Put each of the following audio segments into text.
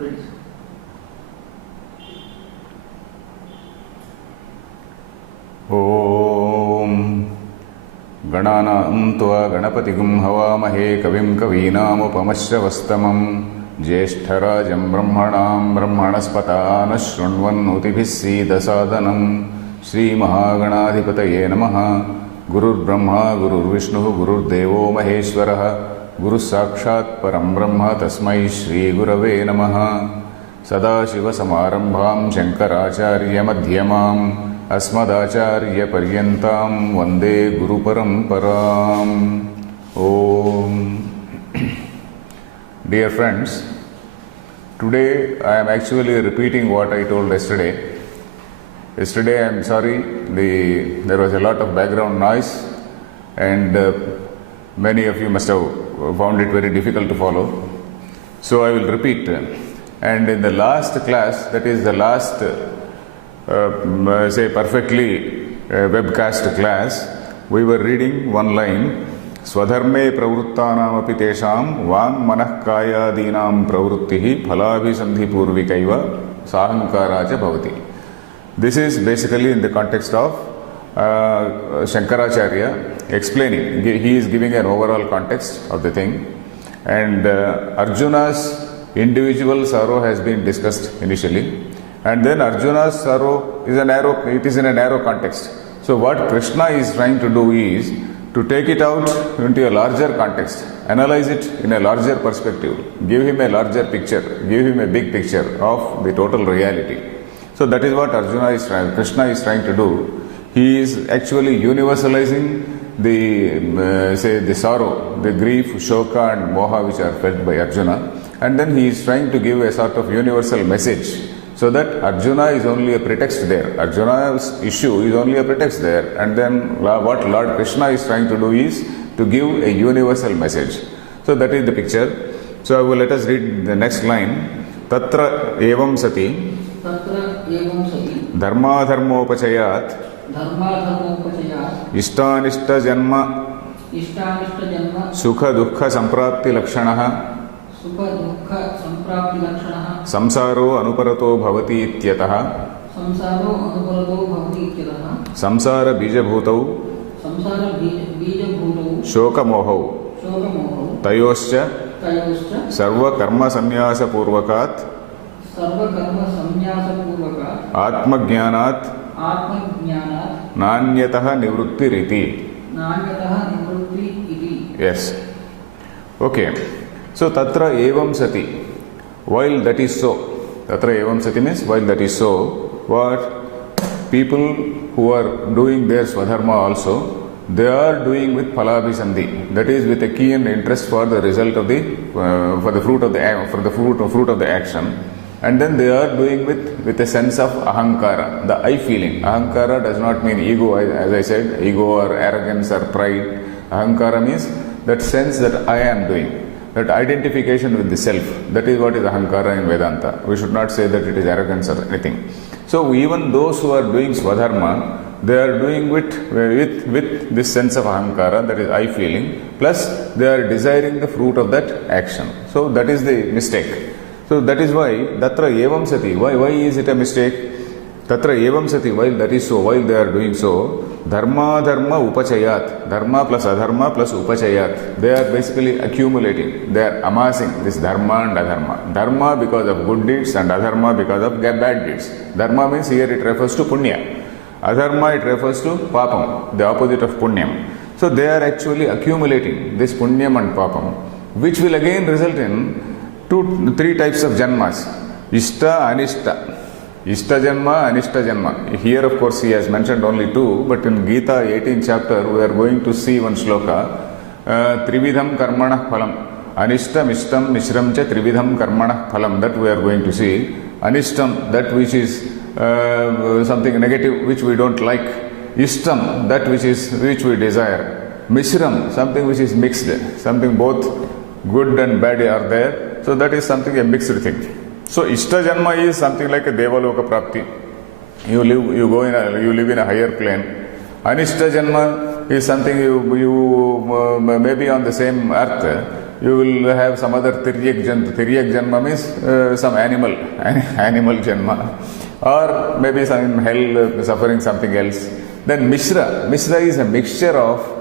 Please. Om Gananam Tva Ganapatigum Havamahe Kavim Kavinam Upamashravastamam Jyeshtarajam Brahmanam Brahmanaspatana Shrunvanutibhissi Dasadanam Shri Mahaganadhipataye Namaha Gurur Brahma Gurur Vishnu Gurur Devo Maheshwaraha Guru Sakshat Param Brahma Tasmai Shri Gurave Namaha Sadashiva Samarambham Shankaracharya Madhyamam Asmadacharya Paryantam Vande Guru Paramparam. Om. Dear friends, today I am actually repeating what I told yesterday. Yesterday, I am sorry, there was a lot of background noise and many of you must have found it very difficult to follow. So I will repeat. And in the last class, that is the last say perfectly webcast class, we were reading one line, Swadharme pravrittanam api tesham vang manah kaya dinam pravrittihi phalabhisandhi purvikaiva sahankaracha bhavati. This is basically in the context of Shankaracharya explaining. He is giving an overall context of the thing. And Arjuna's individual sorrow has been discussed initially. And then Arjuna's sorrow is in a narrow context. So what Krishna is trying to do is to take it out into a larger context, analyze it in a larger perspective, give him a larger picture, give him a big picture of the total reality. So that is what Krishna is trying to do. He is actually universalizing the sorrow, the grief, shoka and moha which are felt by Arjuna. And then he is trying to give a sort of universal message. So that Arjuna is only a pretext there. Arjuna's issue is only a pretext there. And then what Lord Krishna is trying to do is to give a universal message. So that is the picture. So let us read the next line. Tatra evam sati dharma dharmopachayat ishtanishta janma sukha dukkha samprapti lakshanaha samsaro anuparato bhavati ityatah samsara bijabhutau shoka mohau tayoscha sarva karma samyasa purvakat atma jnanat nanyatah nivrutti riti. Yes. Okay. So tatra evam sati, while that is so, tatra evam sati means while that is so, what people who are doing their swadharma also, they are doing with phalabhisandhi, that is with a keen interest for the result of the fruit of the action, and then they are doing with a sense of ahankara, the I feeling. Ahankara does not mean ego, as I said, ego or arrogance or pride. Ahankara means that sense that I am doing. That identification with the self, that is what is ahankara in Vedanta. We should not say that it is arrogance or anything. So even those who are doing swadharma, they are doing with this sense of ahankara, that is I feeling, plus they are desiring the fruit of that action. So that is the mistake. So that is why tatra evam sati. Why is it a mistake? Tatra evam sati, while that is so, while they are doing so, dharma dharma upachayat, dharma plus adharma plus upachayat, they are basically accumulating, they are amassing this dharma and adharma. Dharma because of good deeds and adharma because of bad deeds. Dharma means here it refers to punya. Adharma it refers to papam, the opposite of punyam. So they are actually accumulating this punyam and papam, which will again result in three types of janmas. Ishta, anishta. Ishta janma, anishta janma. Here of course he has mentioned only two, but in Gita 18th chapter we are going to see one shloka. Trividham karmanah phalam. Anishtam, ishtam, mishram cha trividham karmanah phalam. That we are going to see. Anishtam, that which is something negative which we don't like. Ishtam, that which we desire. Mishram, something which is mixed. Something both good and bad are there. So that is something a mixed thing. So Ishta Janma is something like a Devaloka Prapti. You live in a higher plane. Anishta Janma is something you may be on the same earth, you will have some other Tiryak Janma means some animal Janma, or maybe some in hell suffering something else. Then Mishra is a mixture of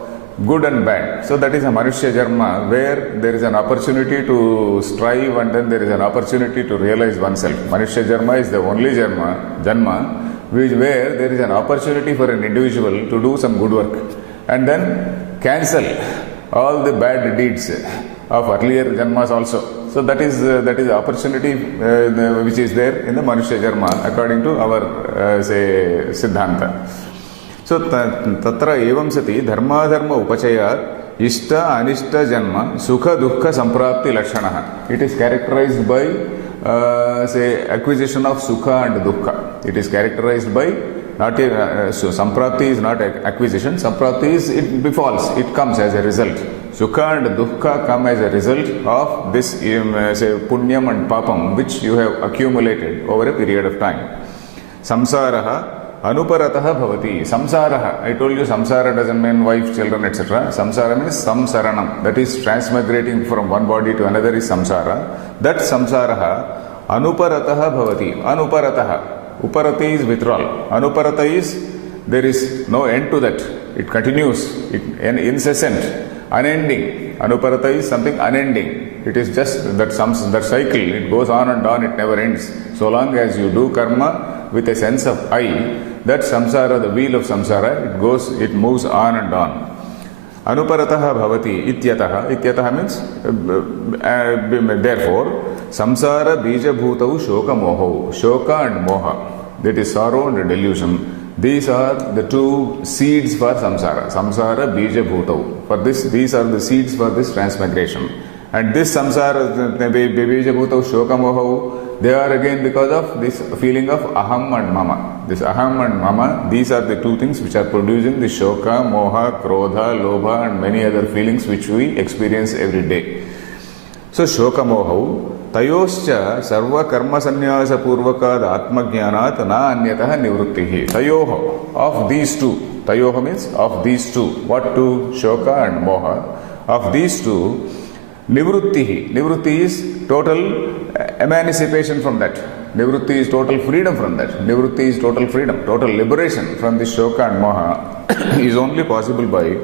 good and bad. So that is a Manushya Janma, where there is an opportunity to strive and then there is an opportunity to realize oneself. Manushya Janma is the only Janma where there is an opportunity for an individual to do some good work and then cancel all the bad deeds of earlier Janmas also. So that is the opportunity which is there in the Manushya Janma according to our say Siddhanta. So tatra evam sati dharma upachayat ishta anishta janma sukha dukkha samprapti lakshanaha. It is characterized by say acquisition of sukha and dukkha. It is characterized by so samprapti is not acquisition. Samprapti is it befalls, it comes as a result. Sukha and dukkha come as a result of this say punyam and papam which you have accumulated over a period of time. Samsaraha Anuparataha bhavati. Samsaraha. I told you samsara doesn't mean wife, children, etc. Samsara means samsaranam. That is transmigrating from one body to another is samsara. That samsaraha anuparataha bhavati. Anuparataha. Uparati is withdrawal. Anuparata is there is no end to that. It continues. Incessant. Unending. Anuparata is something unending. It is just that cycle. It goes on and on. It never ends. So long as you do karma with a sense of I, that samsara, the wheel of samsara, it moves on and on. Anuparataha bhavati ityataha. Ityataha means therefore samsara bija bhutau shoka moho. Shoka and moha, that is sorrow and delusion. These are the two seeds for samsara. Samsara bija bhutau. For this, these are the seeds for this transmigration. And this samsara bija bhutau shoka moho, they are again because of this feeling of aham and mama. This aham and mama, these are the two things which are producing the shoka, moha, krodha, lobha and many other feelings which we experience every day. So shoka mohau, tayoscha sarva karma sannyasa purvakad atmajnanat na anyataha nivrittihi. Tayoho, of these two, tayoho means of these two. What two? Shoka and moha. Of these two, nivrittihi. Nivritti is total emancipation from that. Nivritti is total freedom from that. Nivritti is total freedom, total liberation from this shoka and moha is only possible by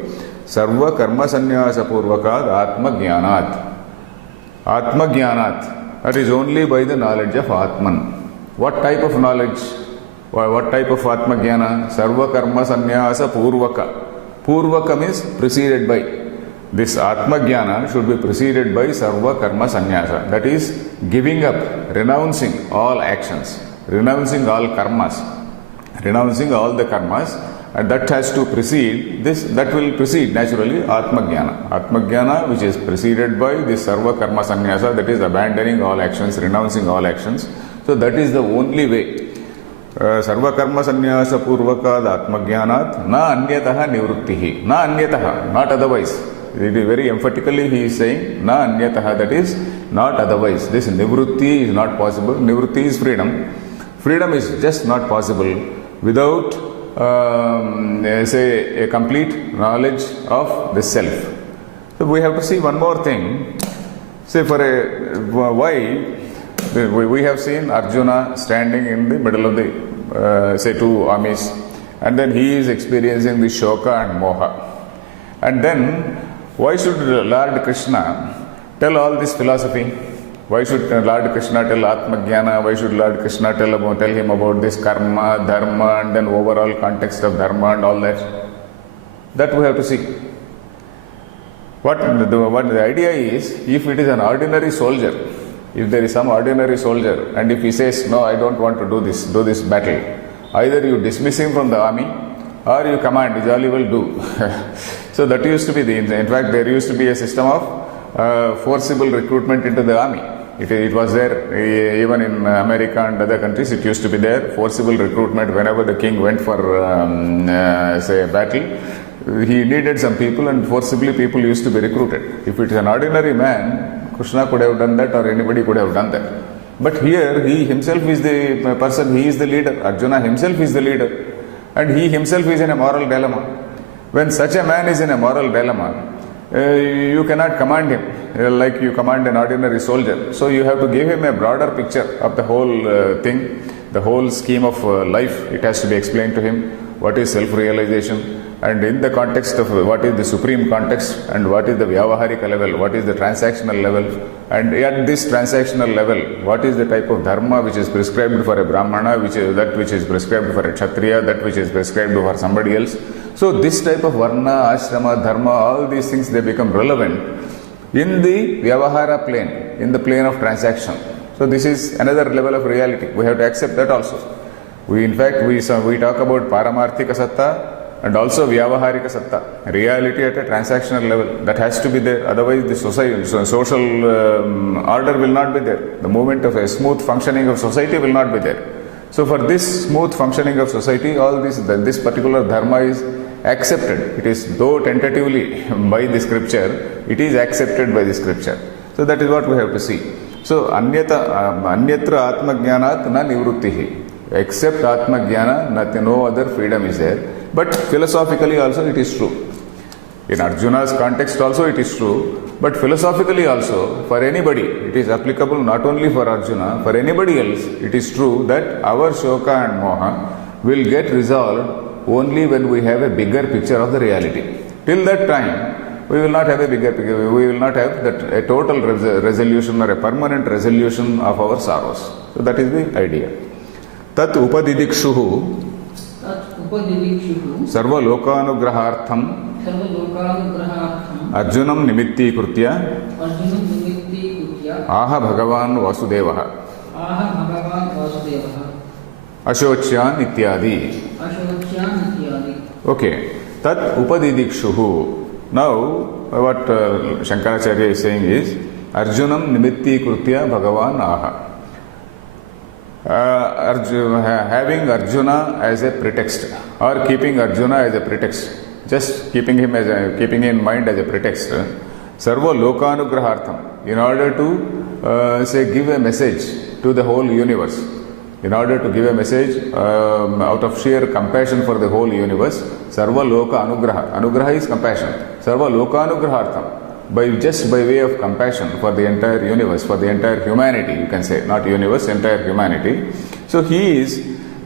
sarva karma sannyasa purvakad atma jnanat. Atma jnanat. That is only by the knowledge of Atman. What type of knowledge? What type of atma jnana? Sarva karma sannyasa purvaka. Purvaka means preceded by. This Atma Jnana should be preceded by Sarva Karma Sannyasa. That is giving up, renouncing all actions, renouncing all karmas, renouncing all the karmas, and that has to precede this, that will precede naturally Atma Jnana. Atma Jnana which is preceded by this Sarva Karma Sannyasa, that is abandoning all actions, renouncing all actions. So that is the only way. Sarva Karma Sannyasa Purvakad Atma Jnanat na anyataha nivrittihi. Na anyataha, not otherwise. It is very emphatically he is saying na anyataha, that is not otherwise. This nivritti is not possible. Nivritti is freedom. Freedom is just not possible without say a complete knowledge of the self. So we have to see one more thing. Say for a why we have seen Arjuna standing in the middle of the say two armies, and then he is experiencing the shoka and moha. And then why should Lord Krishna tell all this philosophy? Why should Lord Krishna tell Atma Jnana? Why should Lord Krishna tell him about this karma, dharma, and then overall context of dharma and all that? That we have to see. What the idea is, if it is an ordinary soldier, if there is some ordinary soldier, and if he says, no, I don't want to do this battle, either you dismiss him from the army, or you command, jolly well do. So that used to be in fact there used to be a system of forcible recruitment into the army. It was there even in America and other countries. It used to be there, forcible recruitment. Whenever the king went for say a battle, he needed some people, and forcibly people used to be recruited. If it is an ordinary man, Krishna could have done that, or anybody could have done that. But here he himself is the person, he is the leader. Arjuna himself is the leader, and he himself is in a moral dilemma. When such a man is in a moral dilemma, you cannot command him like you command an ordinary soldier. So you have to give him a broader picture of the whole thing, the whole scheme of life. It has to be explained to him. What is self-realization? And in the context of what is the supreme context and what is the vyavaharika level, what is the transactional level, and at this transactional level, what is the type of dharma which is prescribed for a brahmana, which is prescribed for a kshatriya, that which is prescribed for somebody else. So this type of varna, ashrama, dharma, all these things, they become relevant in the vyavahara plane, in the plane of transaction. So this is another level of reality. We have to accept that also. We talk about paramarthika satta and also vyavaharika satta, reality at a transactional level. That has to be there. Otherwise the social order will not be there. The movement of a smooth functioning of society will not be there. So for this smooth functioning of society, all this particular dharma is accepted. It is, though tentatively by the scripture, it is accepted by the scripture. So that is what we have to see. So anyatra atma jnanat na nivrittihi. Except atma jnana, no other freedom is there. But philosophically also it is true. In Arjuna's context also it is true. But philosophically also, for anybody, it is applicable not only for Arjuna, for anybody else, it is true that our shoka and moha will get resolved only when we have a bigger picture of the reality. Till that time, we will not have a bigger picture, we will not have a total resolution or a permanent resolution of our sorrows. So that is the idea. Tat upadidikshuhu sarva lokanugrahartham arjunam nimitti aha bhagavan vasudevaha ashocyan ityadi. Okay, tat upadidikshuhu. Now what Shankaracharya is saying is arjunam nimitti krutya bhagavan aha. Having Arjuna as a pretext, or keeping Arjuna as a pretext, just keeping in mind as a pretext, sarva lokanugrahartham, in order to give a message to the whole universe, in order to give a message out of sheer compassion for the whole universe, sarva loka anugraha is compassion, sarva lokanugrahartham, by way of compassion for the entire universe, for the entire humanity, you can say, not universe, entire humanity. So he is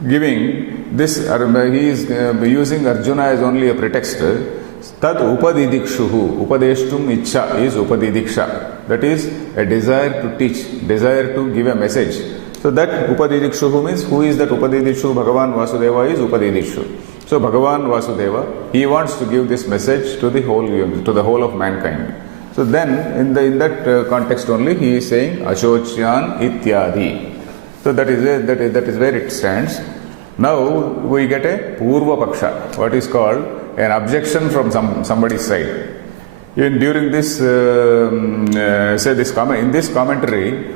giving this, he is using Arjuna as only a pretext. Tad upadidikshuhu, upadeshtum ichha is upadidiksha, that is a desire to teach, desire to give a message. So that upadidikshuhu means, who is that Upadidikshu? Bhagavan Vasudeva is Upadidikshu. So Bhagavan Vasudeva, he wants to give this message to the whole of mankind. So then, in that context only, he is saying Ashocyan ityadi. So that is where it stands. Now we get a Purva Paksha, what is called an objection from somebody's side. During this, in this commentary,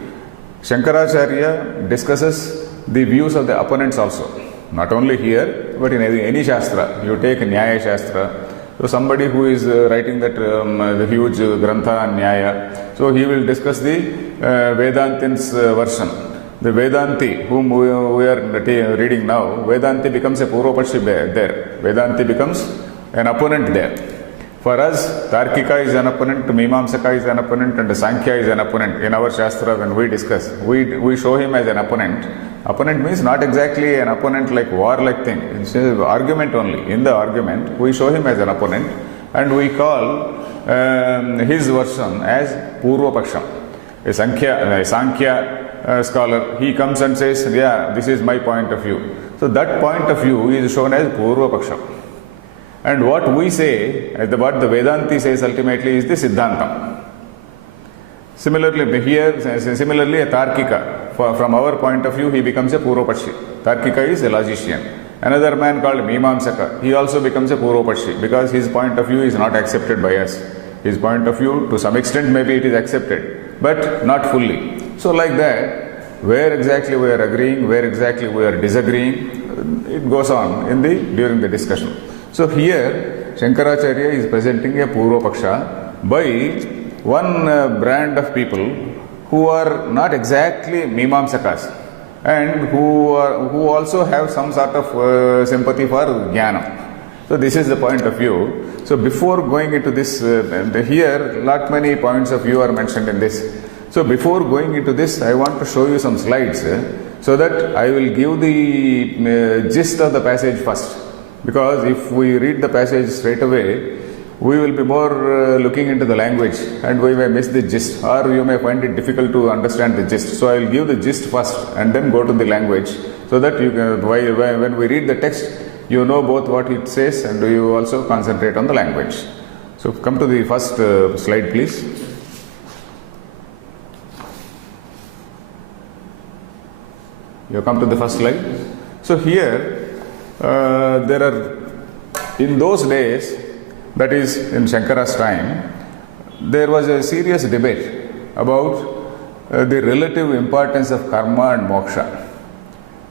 Shankaracharya discusses the views of the opponents also. Not only here, but in any Shastra. You take Nyaya Shastra. So somebody who is writing that the huge Grantha on Nyaya, so he will discuss the Vedantin's version. The Vedanti, whom we are reading now, Vedanti becomes a Purvapashi there. Vedanti becomes an opponent there. For us, Tarkika is an opponent, Mimamsaka is an opponent, and Sankhya is an opponent. In our Shastra, when we discuss, we show him as an opponent. Opponent means not exactly an opponent like war-like thing. It's an argument only. In the argument, we show him as an opponent, and we call his version as Purva Paksham. A Sankhya scholar, he comes and says, yeah, this is my point of view. So that point of view is shown as Purva Paksham. And what we say, what the Vedanti says ultimately is the Siddhantam. Similarly, here, a Tarkika, from our point of view, he becomes a Purvapashi. Tarkika is a logician. Another man called Mimamsaka, he also becomes a Purvapashi because his point of view is not accepted by us. His point of view, to some extent, maybe it is accepted, but not fully. So like that, where exactly we are agreeing, where exactly we are disagreeing, it goes on during the discussion. So here, Shankaracharya is presenting a Purva Paksha by one brand of people who are not exactly Mimamsakas and who also have some sort of sympathy for Jnana. So this is the point of view. So before going into this, here lot many points of view are mentioned in this. So before going into this, I want to show you some slides so that I will give the gist of the passage first. Because if we read the passage straight away, we will be more looking into the language and we may miss the gist, or you may find it difficult to understand the gist. So I will give the gist first and then go to the language, so that you can, when we read the text, you know both what it says and you also concentrate on the language. So come to the first slide, please. You come to the first slide. So here there are, in those days, that is in Shankara's time, there was a serious debate about the relative importance of karma and moksha.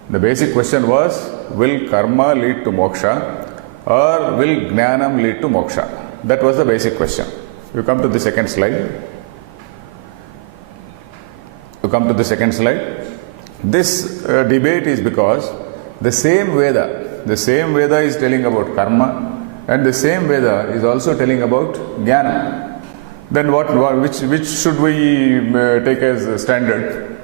The basic question was, will karma lead to moksha or will jnanam lead to moksha? That was the basic question. You come to the second slide. You come to the second slide. This debate is because the same Veda is telling about karma, and the same Veda is also telling about Jnana. Then which should we take as standard?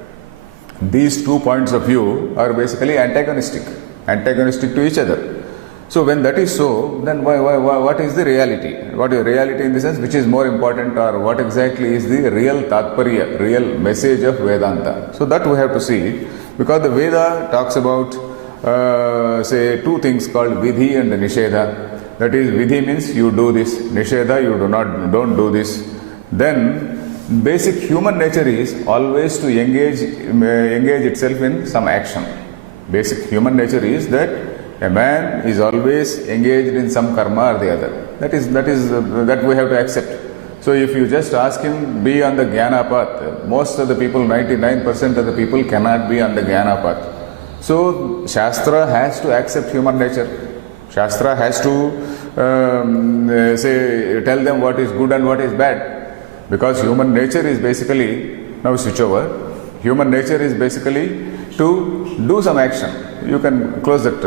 These 2 points of view are basically antagonistic to each other. So when that is so, then what is the reality? What is reality in the sense, which is more important, or what exactly is the real tatparya, real message of Vedanta? So that we have to see, because the Veda talks about say 2 things called vidhi and nisheda. That is, vidhi means you do this, nisheda you don't do this. Then basic human nature is always to engage itself in some action. Basic human nature is that a man is always engaged in some karma or the other. That we have to accept. So if you just ask him, be on the jnana path, most of the people, 99% of the people cannot be on the jnana path. So Shastra has to accept human nature. Shastra has to tell them what is good and what is bad, because human nature is basically, now switch over, human nature is basically to do some action. You can close that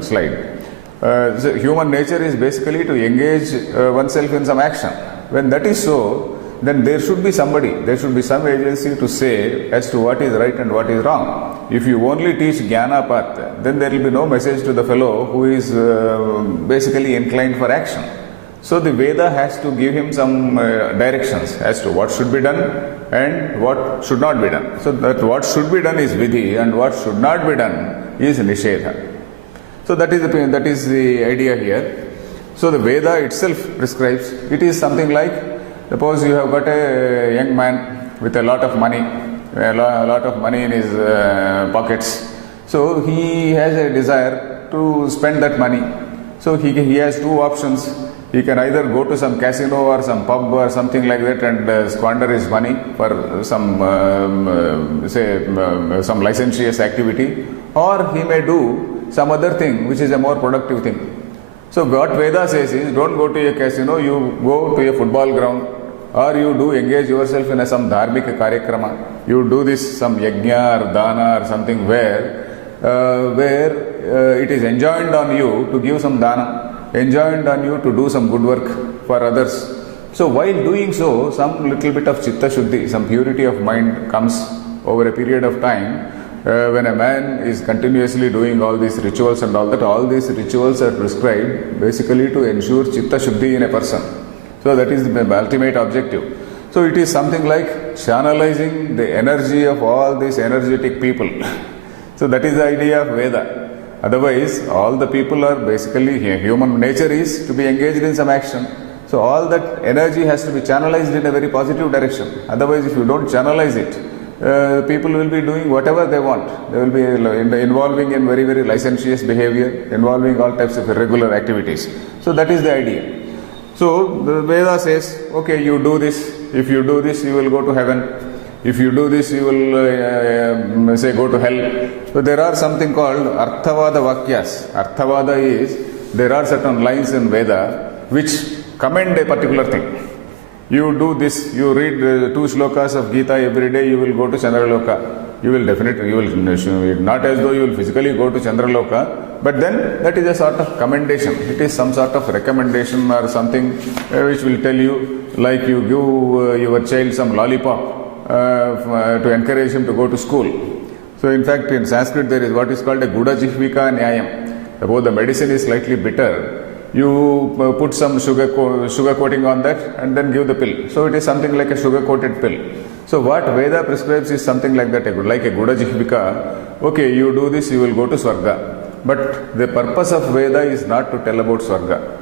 slide. So human nature is basically to engage oneself in some action. When that is so, then there should be some agency to say as to what is right and what is wrong. If you only teach jnana path, then there will be no message to the fellow who is basically inclined for action. So the Veda has to give him some directions as to what should be done and what should not be done. So that what should be done is vidhi and what should not be done is nishedha. So that is the idea here. So the Veda itself prescribes. It is something like, suppose you have got a young man with a lot of money in his pockets. So he has a desire to spend that money. So he has 2 options. He can either go to some casino or some pub or something like that and squander his money for some some licentious activity, or he may do some other thing which is a more productive thing. So what Veda says is, don't go to a casino, you go to a football ground, or you do engage yourself in some dharmika karyakrama. You do this some yajna or dana or something where it is enjoined on you to give some dana, enjoined on you to do some good work for others. So while doing so, some little bit of chitta shuddhi, some purity of mind comes over a period of time. When a man is continuously doing all these rituals and all that, all these rituals are prescribed basically to ensure chitta shuddhi in a person. So that is the ultimate objective. So it is something like channelizing the energy of all these energetic people. So that is the idea of Veda. Otherwise, all the people are basically, human nature is to be engaged in some action. So all that energy has to be channelized in a very positive direction. Otherwise, if you don't channelize it, people will be doing whatever they want. They will be involving in very, very licentious behavior, involving all types of irregular activities. So that is the idea. So the Veda says, okay, you do this. If you do this, you will go to heaven. If you do this, you will go to hell. So there are something called Arthavada Vakyas. Arthavada is, there are certain lines in Veda which commend a particular thing. You do this, you read 2 shlokas of Gita every day, you will go to Chandraloka. You will definitely, not as though you will physically go to Chandraloka, but then that is a sort of commendation. It is some sort of recommendation or something which will tell you, like you give your child some lollipop to encourage him to go to school. So in fact in Sanskrit there is what is called a Guda Jihvika Nyayam. Suppose the medicine is slightly bitter, you put some sugar coating on that and then give the pill. So it is something like a sugar coated pill. So what Veda prescribes is something like that, like a Guda Jihvika. Okay, you do this, you will go to Swarga. But the purpose of Veda is not to tell about Swarga.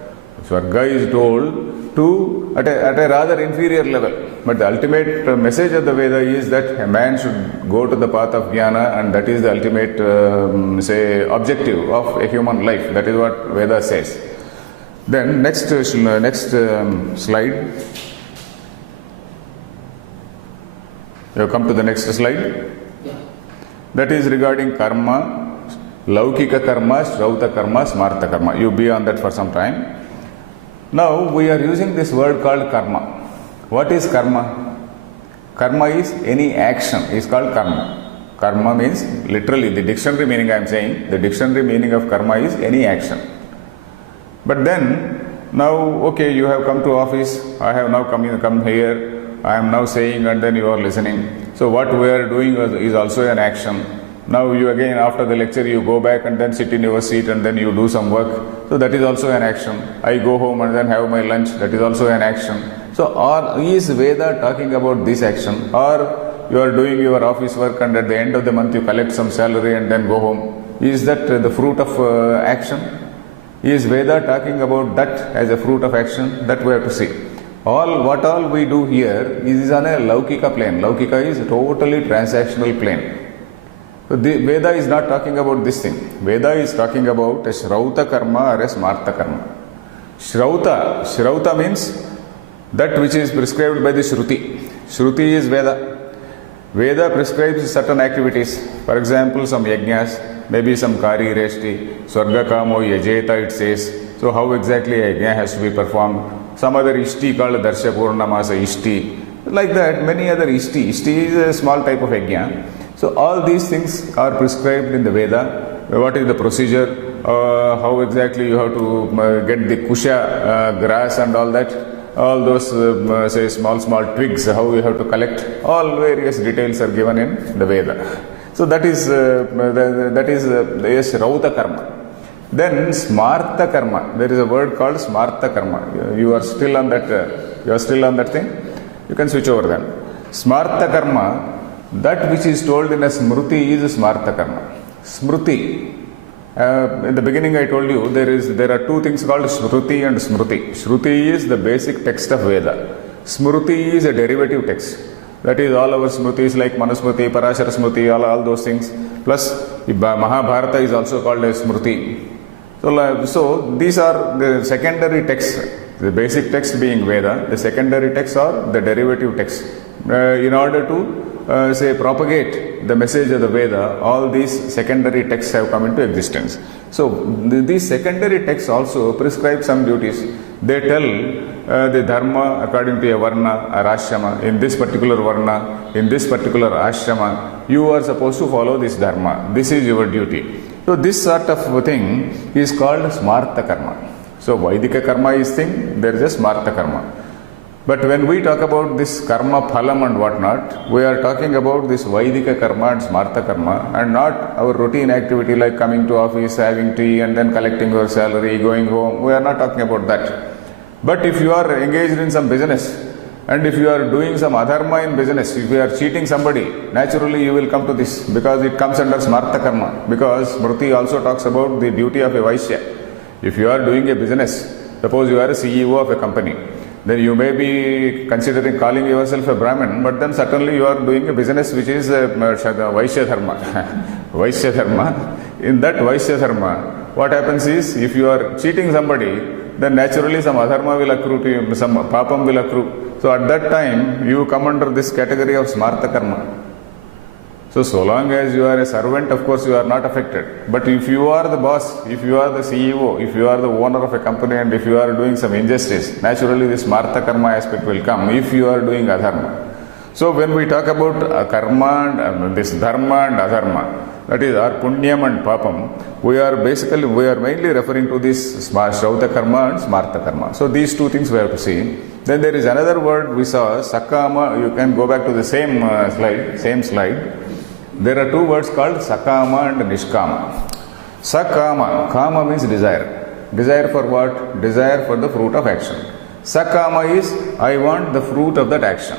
Swarga is told to at a rather inferior level. But the ultimate message of the Veda is that a man should go to the path of Jnana, and that is the ultimate objective of a human life. That is what Veda says. Then next slide. You have come to the next slide. That is regarding karma, laukika karma, shrauta karma, smarta karma. You be on that for some time. Now we are using this word called karma. What is karma? Karma is any action, is called karma. Karma means, literally, the dictionary meaning I am saying, the dictionary meaning of karma is any action. But then, now, okay, you have come to office, I have now come here, I am now saying, and then you are listening. So what we are doing is also an action. Now you again, after the lecture, you go back and then sit in your seat and then you do some work. So that is also an action. I go home and then have my lunch, that is also an action. So is Veda talking about this action? Or you are doing your office work and at the end of the month you collect some salary and then go home. Is that the fruit of action? Is Veda talking about that as a fruit of action? That we have to see. What all we do here is on a laukika plane. Laukika is a totally transactional plane. So the Veda is not talking about this thing. Veda is talking about a shrauta karma or a smarta karma. Shrauta means that which is prescribed by the Shruti. Shruti is Veda. Veda prescribes certain activities. For example, some yajnas, maybe some kari reshti, swarga kamo yajeta it says. So how exactly a yajna has to be performed. Some other ishti called darsha purnamasa ishti. Like that, many other ishti. Ishti is a small type of yajna. So all these things are prescribed in the Veda. What is the procedure? How exactly you have to get the kusha grass and all that. All those say small twigs, how you have to collect. All various details are given in the Veda. So that is Rauta karma. Then smarta karma. There is a word called smarta karma. You are still on that thing. You can switch over then. Smarta karma. That which is told in a smruti is smarta karma. Smruti. In the beginning I told you there are two things called shruti and smruti. Shruti is the basic text of Veda. Smruti is a derivative text. That is all our smrutis like Manusmruti, Parashara Smruti, all those things. Plus Mahabharata is also called a smruti. So these are the secondary texts. The basic text being Veda, the secondary texts are the derivative texts. In order to propagate the message of the Veda, all these secondary texts have come into existence. So these secondary texts also prescribe some duties. They tell the dharma according to a varna or ashrama. In this particular varna, in this particular ashrama, you are supposed to follow this dharma. This is your duty. So this sort of thing is called smarta karma. So Vaidika karma is thing, there is a smarta karma. But when we talk about this karma phalam and whatnot, we are talking about this Vaidika karma and smarta karma and not our routine activity like coming to office, having tea and then collecting your salary, going home. We are not talking about that. But if you are engaged in some business and if you are doing some adharma in business, if you are cheating somebody, naturally you will come to this because it comes under smarta karma. Because Smriti also talks about the duty of a Vaishya. If you are doing a business, suppose you are a CEO of a company, then you may be considering calling yourself a Brahmin, but then certainly you are doing a business which is Vaishya Dharma. Vaishya Dharma. In that Vaishya Dharma, what happens is, if you are cheating somebody, then naturally some adharma will accrue to you, some papam will accrue. So at that time, you come under this category of smarta karma. So long as you are a servant, of course you are not affected. But if you are the boss, if you are the CEO, if you are the owner of a company and if you are doing some injustice, naturally this smarta karma aspect will come if you are doing adharma. So when we talk about karma and this dharma and adharma, that is our punyam and papam, we are mainly referring to this shrauta karma and smarta karma. So these two things we have to see. Then there is another word we saw, sakama. You can go back to the same slide. There are two words called sakama and nishkama. Sakama, kama means desire. Desire for what? Desire for the fruit of action. Sakama is, I want the fruit of that action.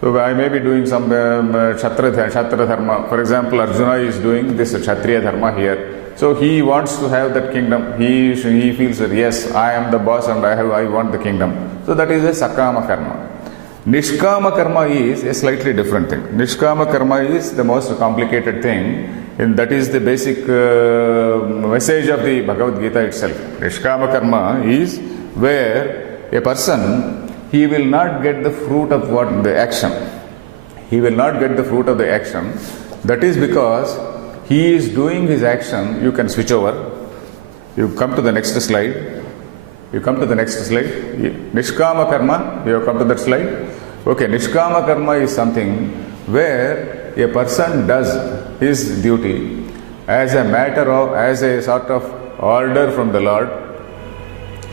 So I may be doing some Kshatriya dharma. For example, Arjuna is doing this Kshatriya dharma here. So he wants to have that kingdom. He feels that yes, I am the boss and I want the kingdom. So that is a sakama karma. Nishkama karma is a slightly different thing. Nishkama karma is the most complicated thing, and that is the basic message of the Bhagavad Gita itself. Nishkama karma is where a person, he will not get the fruit of the action. He will not get the fruit of the action. That is because he is doing his action. You can switch over. You come to the next slide. Nishkama karma, you have come to that slide. Okay, nishkama karma is something where a person does his duty as a sort of order from the Lord.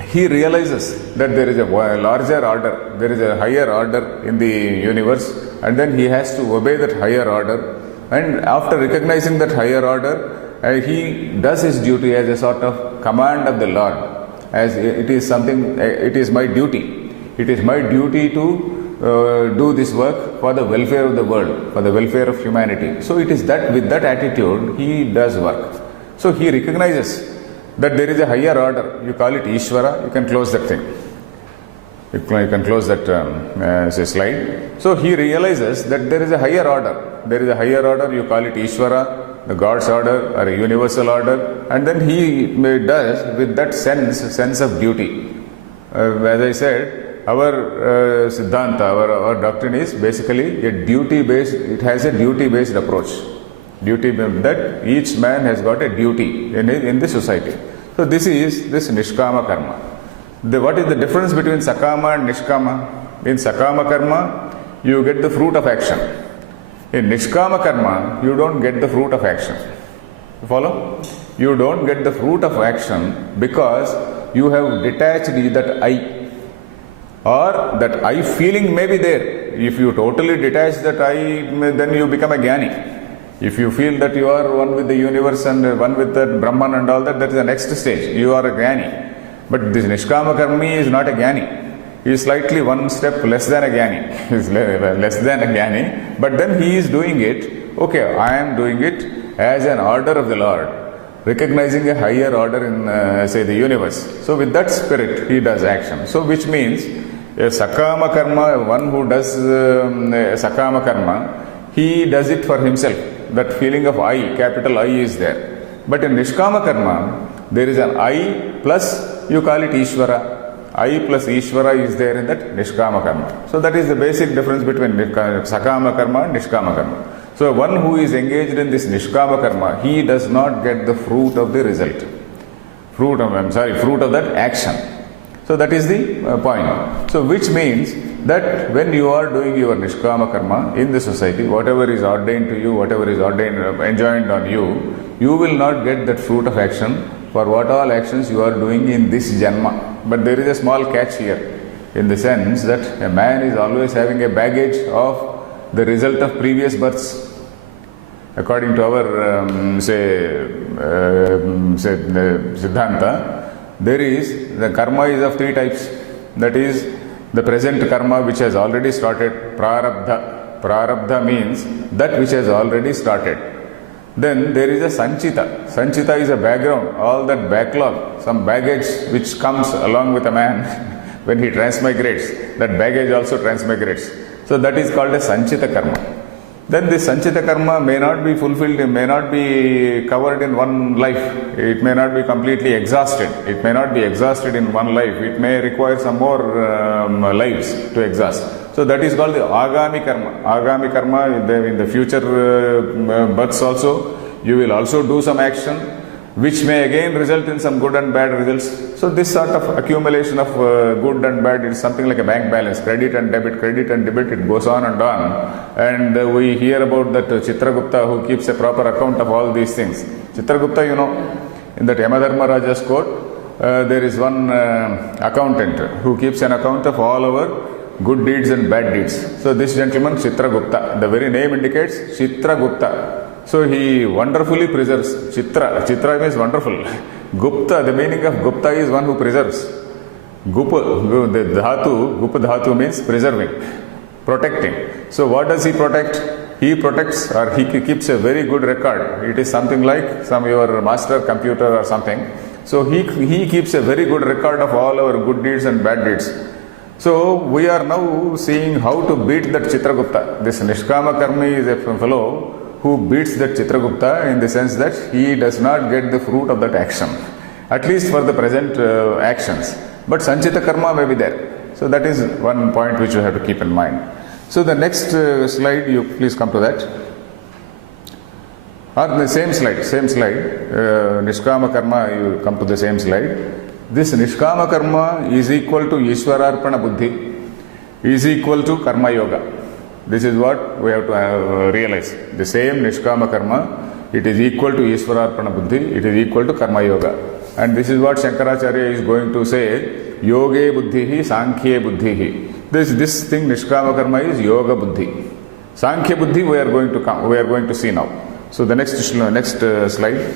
He realizes that there is a larger order, there is a higher order in the universe, and then he has to obey that higher order. And after recognizing that higher order, he does his duty as a sort of command of the Lord. As it is something, it is my duty. It is my duty to do this work for the welfare of the world, for the welfare of humanity. So it is that with that attitude he does work. So he recognizes that there is a higher order. You call it isvara. You can close that thing. You can close that slide. So he realizes that there is a higher order. There is a higher order. You call it isvara, the God's order or a universal order, and then he does with that sense of duty. As I said, our Siddhanta, our doctrine is basically a duty-based. It has a duty-based approach. Duty that each man has got a duty in the society. So this is this nishkama karma. What is the difference between sakama and nishkama? In sakama karma, you get the fruit of action. In nishkama karma, you don't get the fruit of action. You follow? You don't get the fruit of action because you have detached that I, or that I feeling may be there. If you totally detach that I, then you become a jnani. If you feel that you are one with the universe and one with the Brahman and all that, that is the next stage. You are a jnani. But this nishkama karmi is not a jnani. He is slightly one step less than a jnani. He is less than a jnani. But then he is doing it, okay, I am doing it as an order of the Lord, recognizing a higher order in, say, the universe. So with that spirit, he does action. So which means, a sakama karma, one who does sakama karma, he does it for himself. That feeling of I, capital I is there. But in nishkama karma, there is an I plus, you call it Ishvara. I plus Ishvara is there in that nishkama karma. So that is the basic difference between sakama karma and nishkama karma. So one who is engaged in this nishkama karma, he does not get the fruit of the result. Fruit of that action. So that is the point. So which means that when you are doing your nishkama karma in the society, whatever is ordained to you, whatever is enjoined on you, you will not get that fruit of action for what all actions you are doing in this janma. But there is a small catch here, in the sense that a man is always having a baggage of the result of previous births. According to our Siddhanta, there is, the karma is of three types. That is, the present karma which has already started, prarabdha. Prarabdha means that which has already started. Then there is a sanchita. Sanchita is a background, all that backlog, some baggage which comes along with a man when he transmigrates. That baggage also transmigrates. So that is called a sanchita karma. Then this sanchita karma may not be fulfilled, it may not be covered in one life. It may not be completely exhausted. It may not be exhausted in one life. It may require some more lives to exhaust. So that is called the agami karma. Agami karma, in the future births also, you will also do some action. which may again result in some good and bad results. So this sort of accumulation of good and bad is something like a bank balance, credit and debit, it goes on and on. And we hear about that Chitragupta who keeps a proper account of all these things. Chitragupta, in that Yamadharma Raja's court, there is one accountant who keeps an account of all our good deeds and bad deeds. So this gentleman, Chitragupta, the very name indicates Chitragupta. So he wonderfully preserves. Chitra means wonderful. Gupta, the meaning of Gupta is one who preserves. Gupa, the dhatu, Gupa dhatu means preserving, protecting. So what does he protect? He protects, or he keeps a very good record. It is something like your master computer or something. So he keeps a very good record of all our good deeds and bad deeds. So we are now seeing how to beat that Chitragupta. This Nishkama Karmi is a fellow who beats that Chitragupta in the sense that he does not get the fruit of that action, at least for the present actions. But Sanchita Karma may be there. So that is one point which you have to keep in mind. So the next slide, you please come to that. Or the same slide, Nishkama Karma, you come to the same slide. This Nishkama Karma is equal to Isvararpana Buddhi, is equal to Karma Yoga. This is what we have to realize. The same Nishkama Karma, it is equal to Isvararpana Buddhi, it is equal to Karma Yoga. And this is what Shankaracharya is going to say, Yoge Buddhihi, Sankhye Buddhihi. This thing, Nishkama Karma, is Yoga Buddhi. Sankhya Buddhi we are going to see now. So the next slide.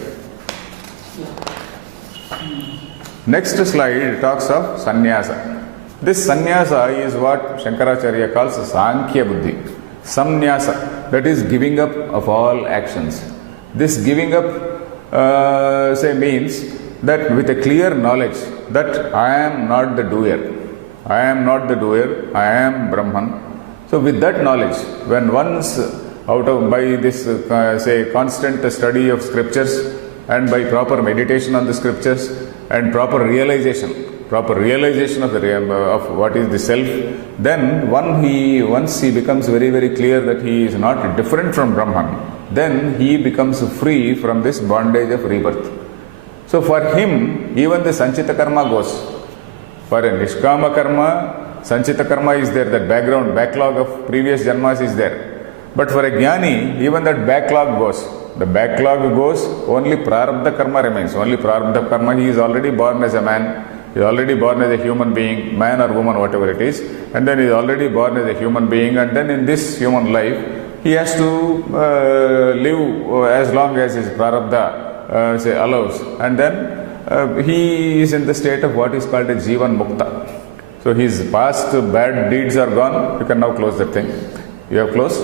Next slide talks of sannyasa. This sannyasa is what Shankaracharya calls Sankhya Buddhi. Samnyasa, that is giving up of all actions. This giving up means that with a clear knowledge that I am not the doer. I am not the doer, I am Brahman. So with that knowledge, when once by this constant study of scriptures and by proper meditation on the scriptures and proper realization of what is the self, then once he becomes very, very clear that he is not different from Brahman, then he becomes free from this bondage of rebirth. So for him, even the Sanchita Karma goes. For a Nishkama Karma, Sanchita Karma is there, that backlog of previous janmas is there. But for a Jnani, even that backlog goes. The backlog goes, only Prarabdha Karma remains. Only Prarabdha Karma, he is already born as a man, he is already born as a human being, man or woman, whatever it is, and then he is already born as a human being, and then in this human life, he has to live as long as his Prarabdha allows, and then he is in the state of what is called a Jivan Mukta. So his past bad deeds are gone. You can now close that thing. You have closed.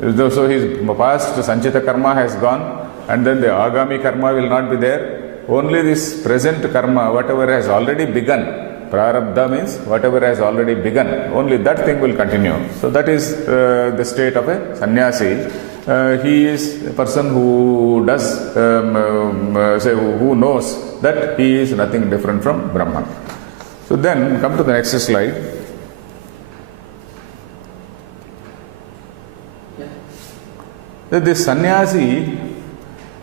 So his past Sanchita Karma has gone, and then the Agami Karma will not be there. Only this present Karma, whatever has already begun, Prarabdha means whatever has already begun, only that thing will continue. So that is the state of a sannyasi. He is a person who does, who knows that he is nothing different from Brahman. So then come to the next slide. That this sannyasi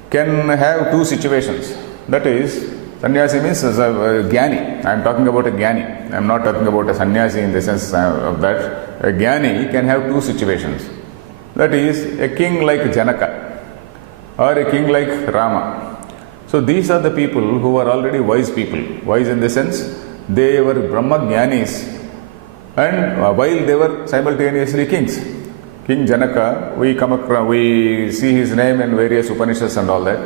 can have two situations. That is, sannyasi means a jnani. I am talking about a jnani. I am not talking about a sannyasi in the sense of that. A jnani can have two situations. That is, a king like Janaka or a king like Rama. So these are the people who are already wise people. Wise in the sense, they were Brahma Jnanis, and while they were simultaneously kings. King Janaka, we see his name in various Upanishads and all that.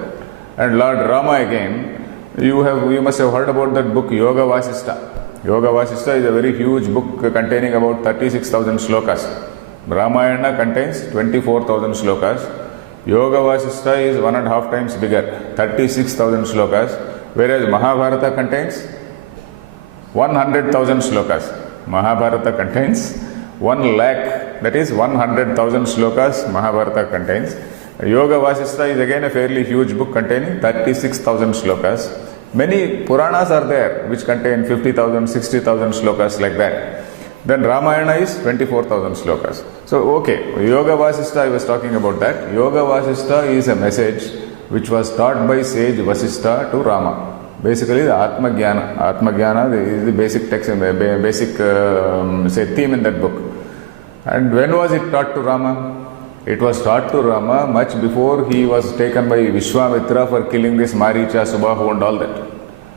And Lord Rama again, you must have heard about that book Yoga Vasistha. Yoga Vasistha is a very huge book containing about 36,000 shlokas. Ramayana contains 24,000 shlokas. Yoga Vasistha is 1.5 times bigger, 36,000 shlokas, whereas Mahabharata contains 100,000 shlokas. Mahabharata contains 1 lakh, that is 100,000 shlokas Mahabharata contains. Yoga Vasistha is again a fairly huge book containing 36,000 shlokas. Many Puranas are there which contain 50,000, 60,000 shlokas like that. Then Ramayana is 24,000 shlokas. So, okay, Yoga Vasistha, I was talking about that. Yoga Vasistha is a message which was taught by sage Vasistha to Rama. Basically, the Atma Jnana is the basic text, basic theme in that book. And when was it taught to Rama? It was taught to Rama much before he was taken by Vishwamitra for killing this Maricha, Subahu and all that.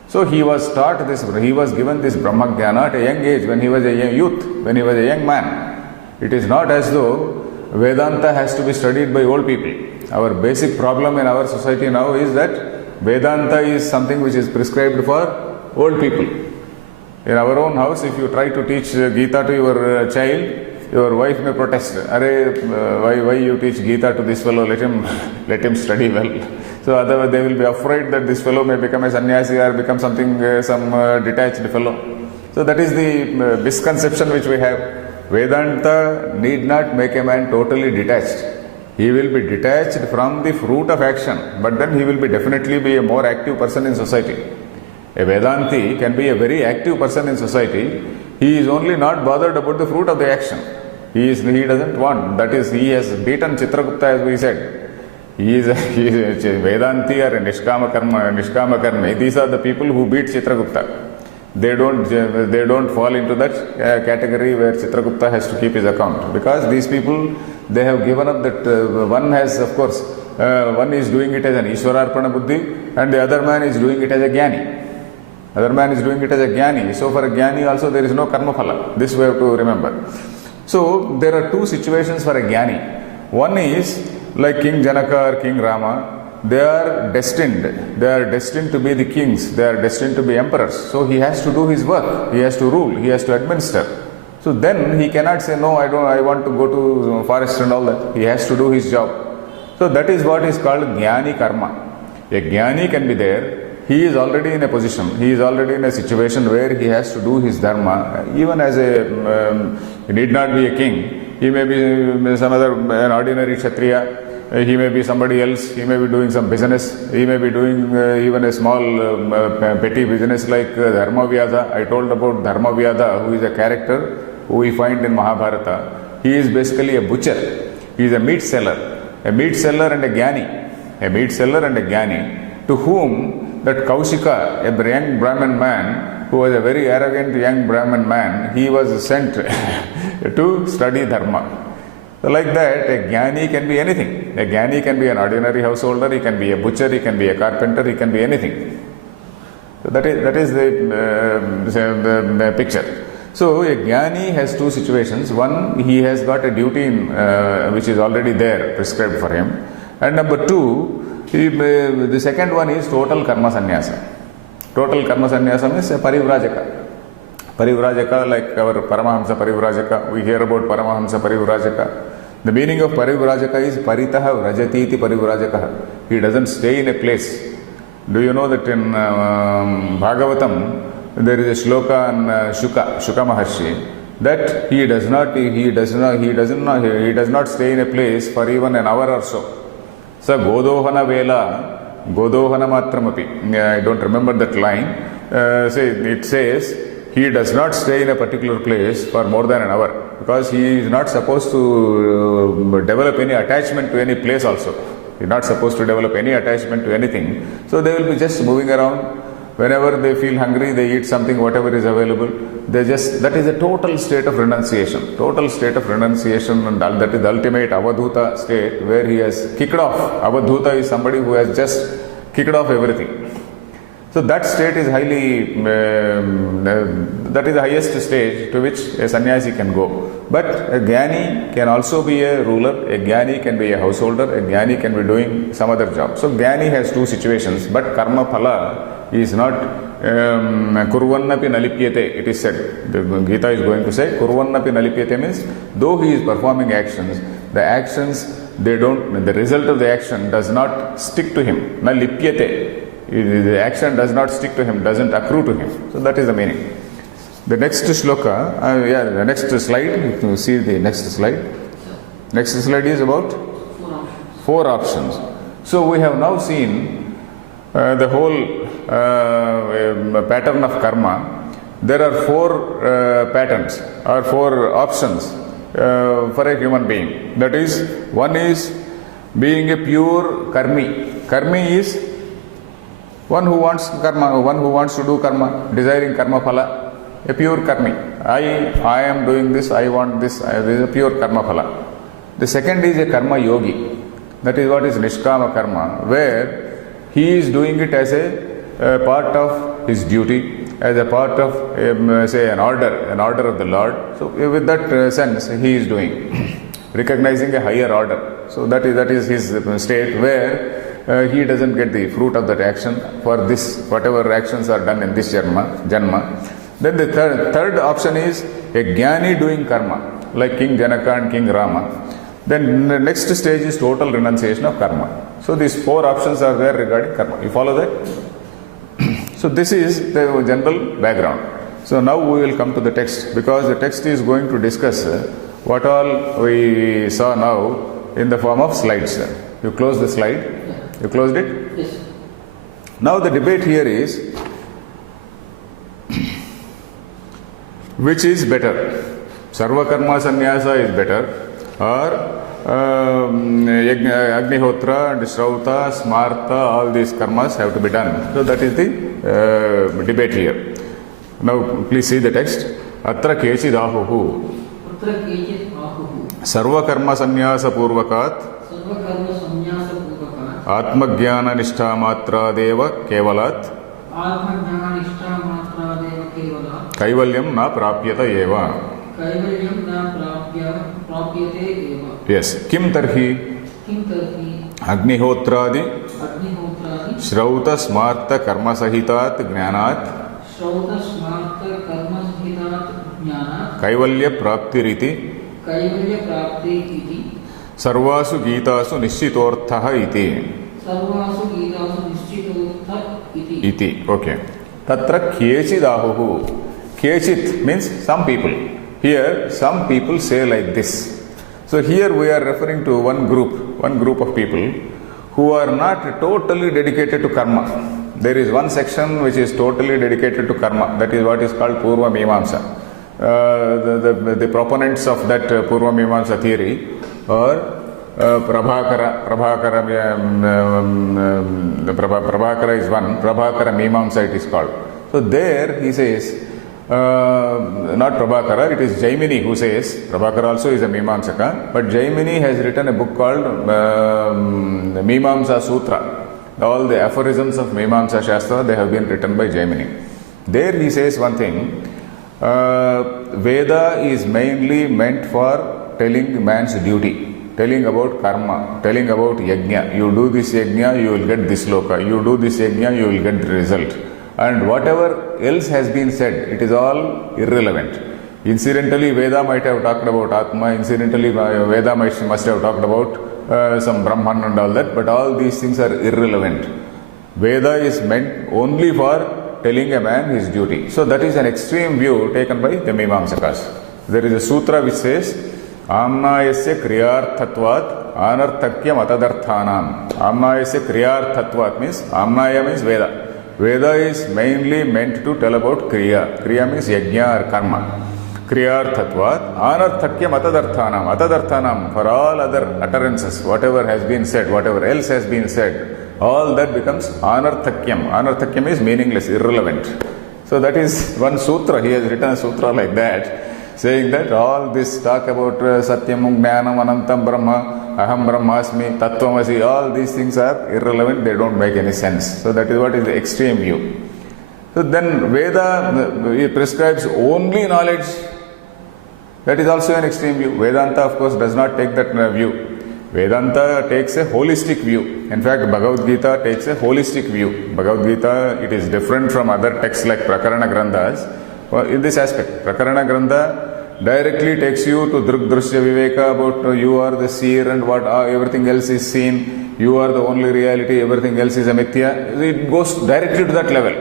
So he was taught this, he was given this Brahma Jnana at a young age, when he was a young youth, when he was a young man. It is not as though Vedanta has to be studied by old people. Our basic problem in our society now is that Vedanta is something which is prescribed for old people. In our own house, if you try to teach Gita to your child, your wife may protest. Why you teach Gita to this fellow? Let him study well. So otherwise they will be afraid that this fellow may become a sannyasi or become something, some detached fellow. So that is the misconception which we have. Vedanta need not make a man totally detached. He will be detached from the fruit of action, but then he will be definitely be a more active person in society. A Vedanti can be a very active person in society. He is only not bothered about the fruit of the action. He doesn't want. That is, he has beaten Chitragupta, as we said. He is a Vedanti or a nishkama karma. These are the people who beat Chitragupta. They don't fall into that category where Chitragupta has to keep his account, because these people, they have given up that one has, of course, one is doing it as an isvara budhi, and the other man is doing it as a jnani. So for a jnani also there is no karma phala. This we have to remember. So there are two situations for a jnani. One is like King Janaka or King Rama. They are destined to be the kings, they are destined to be emperors. So he has to do his work, he has to rule, he has to administer. So then he cannot say, no, I want to go to forest and all that. He has to do his job. So that is what is called jnani karma. A jnani can be there, he is already in a position, he is already in a situation where he has to do his dharma. Even as he need not be a king, he may be some other, an ordinary kshatriya. He may be somebody else, he may be doing some business, he may be doing even a small petty business like Dharma Vyasa. I told about Dharma Vyasa, who is a character who we find in Mahabharata. He is basically a butcher, he is a meat seller and a jnani, to whom that Kaushika, a young Brahmin man, who was a very arrogant young Brahmin man, he was sent to study Dharma. So like that, a jnani can be anything. A jnani can be an ordinary householder, he can be a butcher, he can be a carpenter, he can be anything. So that is the picture. So a jnani has two situations. One, he has got a duty which is already there, prescribed for him. And number two, the second one is total karma sannyasa. Total karma sannyasa means a parivrajaka. Parivrajaka, like our Paramahamsa Parivrajaka, we hear about Paramahamsa Parivrajaka. The meaning of Parivrajaka is Paritaha Vrajatiti Parivrajaka. He doesn't stay in a place. Do you know that in Bhagavatam there is a shloka on Shuka Maharshi, that he does not stay in a place for even an hour or so. So Godohana Vela, Godohana Matramapi. I don't remember that line. It says he does not stay in a particular place for more than an hour, because he is not supposed to develop any attachment to any place also. He is not supposed to develop any attachment to anything. So they will be just moving around. Whenever they feel hungry, they eat something, whatever is available. That is a total state of renunciation. Total state of renunciation, and that is the ultimate avadhuta state, where he has kicked off. Avadhuta is somebody who has just kicked off everything. So that state is that is the highest stage to which a sannyasi can go. But a jnani can also be a ruler, a jnani can be a householder, a jnani can be doing some other job. So jnani has two situations, but karma phala is not kurvannapi nalipyate, it is said. The Gita is going to say kurvannapi nalipyate means though he is performing actions, the result of the action does not stick to him. Nalipyate. The action does not stick to him, doesn't accrue to him. So that is the meaning. The next shloka, the next slide, you can see the next slide. Next slide is about four options. So we have now seen the whole pattern of karma. There are four patterns or four options for a human being. That is, one is being a pure karmi. Karmi is one who wants karma, one who wants to do karma, desiring karma phala, a pure karmi. I am doing this, I want this, this is a pure karma phala. The second is a karma yogi. That is what is nishkama karma, where he is doing it as a part of his duty, as a part of, say, an order of the Lord. So, with that sense, he is doing, recognizing a higher order. So, that is his state where he doesn't get the fruit of that action for this, whatever actions are done in this janma. Then the third option is a jnani doing karma, like King Janaka and King Rama. Then the next stage is total renunciation of karma. So, these four options are there regarding karma. You follow that? So, this is the general background. So, now we will come to the text, because the text is going to discuss what all we saw now in the form of slides. You close the slide? You closed it? Yes. Now, the debate here is, which is better? Sarva karma sannyasa is better, or Agnihotra, Shrauta, Smarta, all these karmas have to be done. So that is the debate here. Now please see the text. Atra kechid ahuhu. Sarva karma sannyasa purvakat. Atma jnana nishtha matra deva kevalat. Kaivalyam na prapyata eva. Yes. Kim tarhi? Agnihotradi Shrauta Smarta Karma Sahitat Jnanat Kaivalya Praptiriti Sarvasu Gitasu Nishchitorthaha iti. Okay. Tatra Kyechidahuhu. Kyechit means some people. Here, some people say like this. So here we are referring to one group of people who are not totally dedicated to karma. There is one section which is totally dedicated to karma. That is what is called Purva Mimamsa. The proponents of that Purva Mimamsa theory are Prabhakara is one. Prabhakara Mimamsa it is called. So there he says, not Prabhakara, it is Jaimini who says, Prabhakara also is a Mimamsaka, but Jaimini has written a book called Mimamsa Sutra. All the aphorisms of Mimamsa Shastra, they have been written by Jaimini. There he says one thing, Veda is mainly meant for telling man's duty, telling about karma, telling about yajna. You do this yajna, you will get this loka. You do this yajna, you will get the result. And whatever else has been said, it is all irrelevant. Incidentally, Veda might have talked about Atma, incidentally, Veda must have talked about some Brahman and all that, but all these things are irrelevant. Veda is meant only for telling a man his duty. So that is an extreme view taken by the Mimamsakas. There is a sutra which says, Amnayasya kriyarthatvat anarthakyam atadarthanam. Amnayasya kriyarthatvat means, Amnaya means Veda. Veda is mainly meant to tell about Kriya. Kriya means Yajna or Karma. Kriyarthatvat anarthakyam atadarthanam. Atadarthanam, for all other utterances, whatever has been said, whatever else has been said, all that becomes anarthakyam. Anarthakyam is meaningless, irrelevant. So that is one sutra. He has written a sutra like that, saying that all this talk about Satyam, Jnanam, Anantam, Brahma, Aham Brahmasmi, Tattvamasi, all these things are irrelevant, they don't make any sense. So that is what is the extreme view. So then Veda prescribes only knowledge. That is also an extreme view. Vedanta of course does not take that view. Vedanta takes a holistic view. In fact, Bhagavad Gita takes a holistic view. Bhagavad Gita, it is different from other texts like Prakarana Granthas. In this aspect, Prakarana Grantha directly takes you to Druk Drusya Viveka, about you are the seer and what everything else is seen, you are the only reality, everything else is a mithya. It goes directly to that level.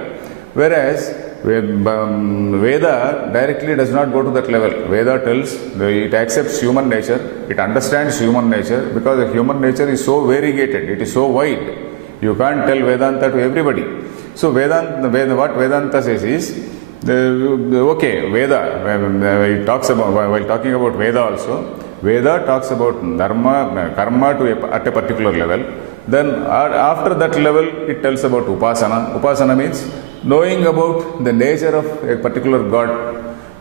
Whereas Veda directly does not go to that level. Veda tells, it accepts human nature, it understands human nature, because the human nature is so variegated, it is so wide. You can't tell Vedanta to everybody. So what Vedanta says is, okay, Veda, it talks about, while talking about Veda also, Veda talks about dharma, karma at a particular level. Then after that level, it tells about upasana. Upasana means knowing about the nature of a particular god.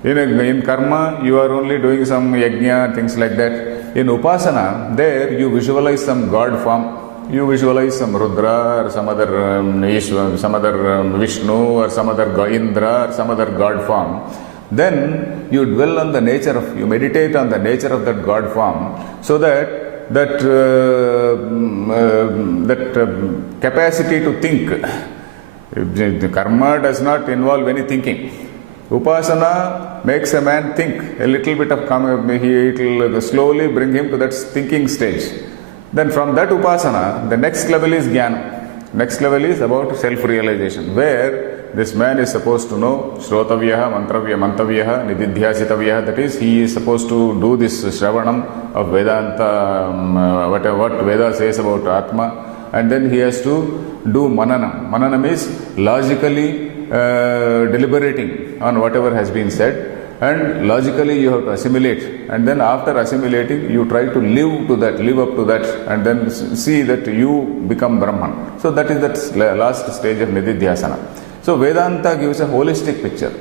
In karma, you are only doing some yajna, things like that. In upasana, there you visualize some god form. You visualize some Rudra or some other Vishnu or some other Indra or some other god form. Then you dwell on the nature of, you meditate on the nature of that god form, so that capacity to think. The karma does not involve any thinking. Upasana makes a man think a little bit of karma. It will slowly bring him to that thinking stage. Then from that upasana, the next level is jnana. Next level is about self-realization, where this man is supposed to know shrotavyaha, mantavyaha, nididhyasitavyaha. That is, he is supposed to do this shravanam of Vedanta, what Veda says about Atma, and then he has to do mananam. Mananam is logically deliberating on whatever has been said, and logically you have to assimilate, and then after assimilating you try to live up to that, and then see that you become Brahman. So that is that last stage of Nididhyasana. So Vedanta gives a holistic picture.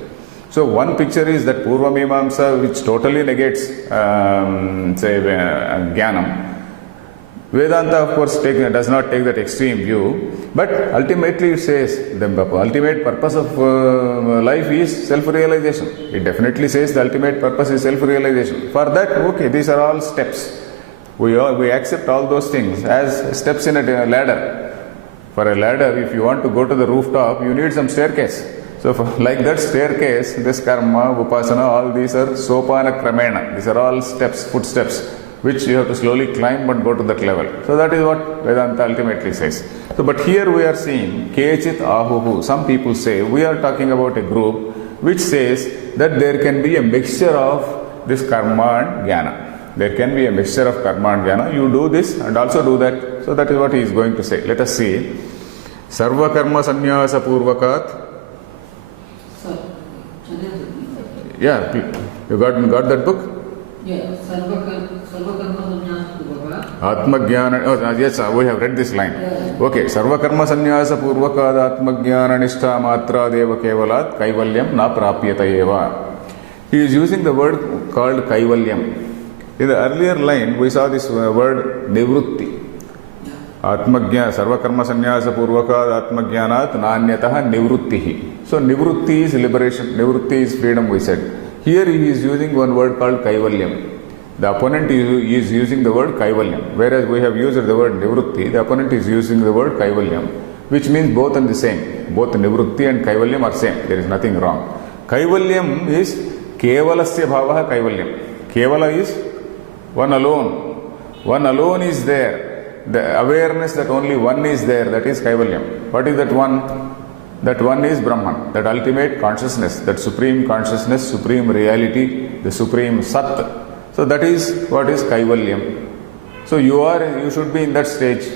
So one picture is that Purva Mimamsa, which totally negates Jnanam. Vedanta, of course, does not take that extreme view, but ultimately it says the ultimate purpose of life is self-realization. It definitely says the ultimate purpose is self-realization. For that, okay, these are all steps. We accept all those things as steps in a ladder. For a ladder, if you want to go to the rooftop, you need some staircase. So like that staircase, this karma, upasana, all these are sopana kramena. These are all steps, footsteps, which you have to slowly climb and go to that level. So that is what Vedanta ultimately says. So, but here we are seeing Kechit Ahuhu. Some people say, we are talking about a group which says that there can be a mixture of this karma and jnana. There can be a mixture of karma and jnana. You do this and also do that. So that is what he is going to say. Let us see. Sarva karma sannyasa purvakat. Yeah, you got that book? Yeah, Atma Jnana. Oh, yes, we have read this line. Okay, Sarva Karma Sannyasa Purvakad Atma Jnana Nishtha Matra Deva Kevalat Kaivalyam Na Prapyata Eva. He is using the word called Kaivalyam. In the earlier line, we saw this word Nivrutti. Atma Jnana, Sarva Karma Sannyasa Purvakad Atma Jnanat Nanyataha Nivruttihi. So, Nivrutti is liberation, Nivrutti is freedom, we said. Here he is using one word called Kaivalyam. The opponent is using the word Kaivalyam, whereas we have used the word Nivrutti. The opponent is using the word Kaivalyam, which means both and the same. Both Nivrutti and Kaivalyam are same. There is nothing wrong. Kaivalyam is Kevalasya Bhavaha Kaivalyam. Kevala is one alone. One alone is there. The awareness that only one is there, that is Kaivalyam. What is that one? That one is Brahman, that ultimate consciousness, that supreme consciousness, supreme reality, the supreme Sat. So that is what is Kaivalyam. So you should be in that stage.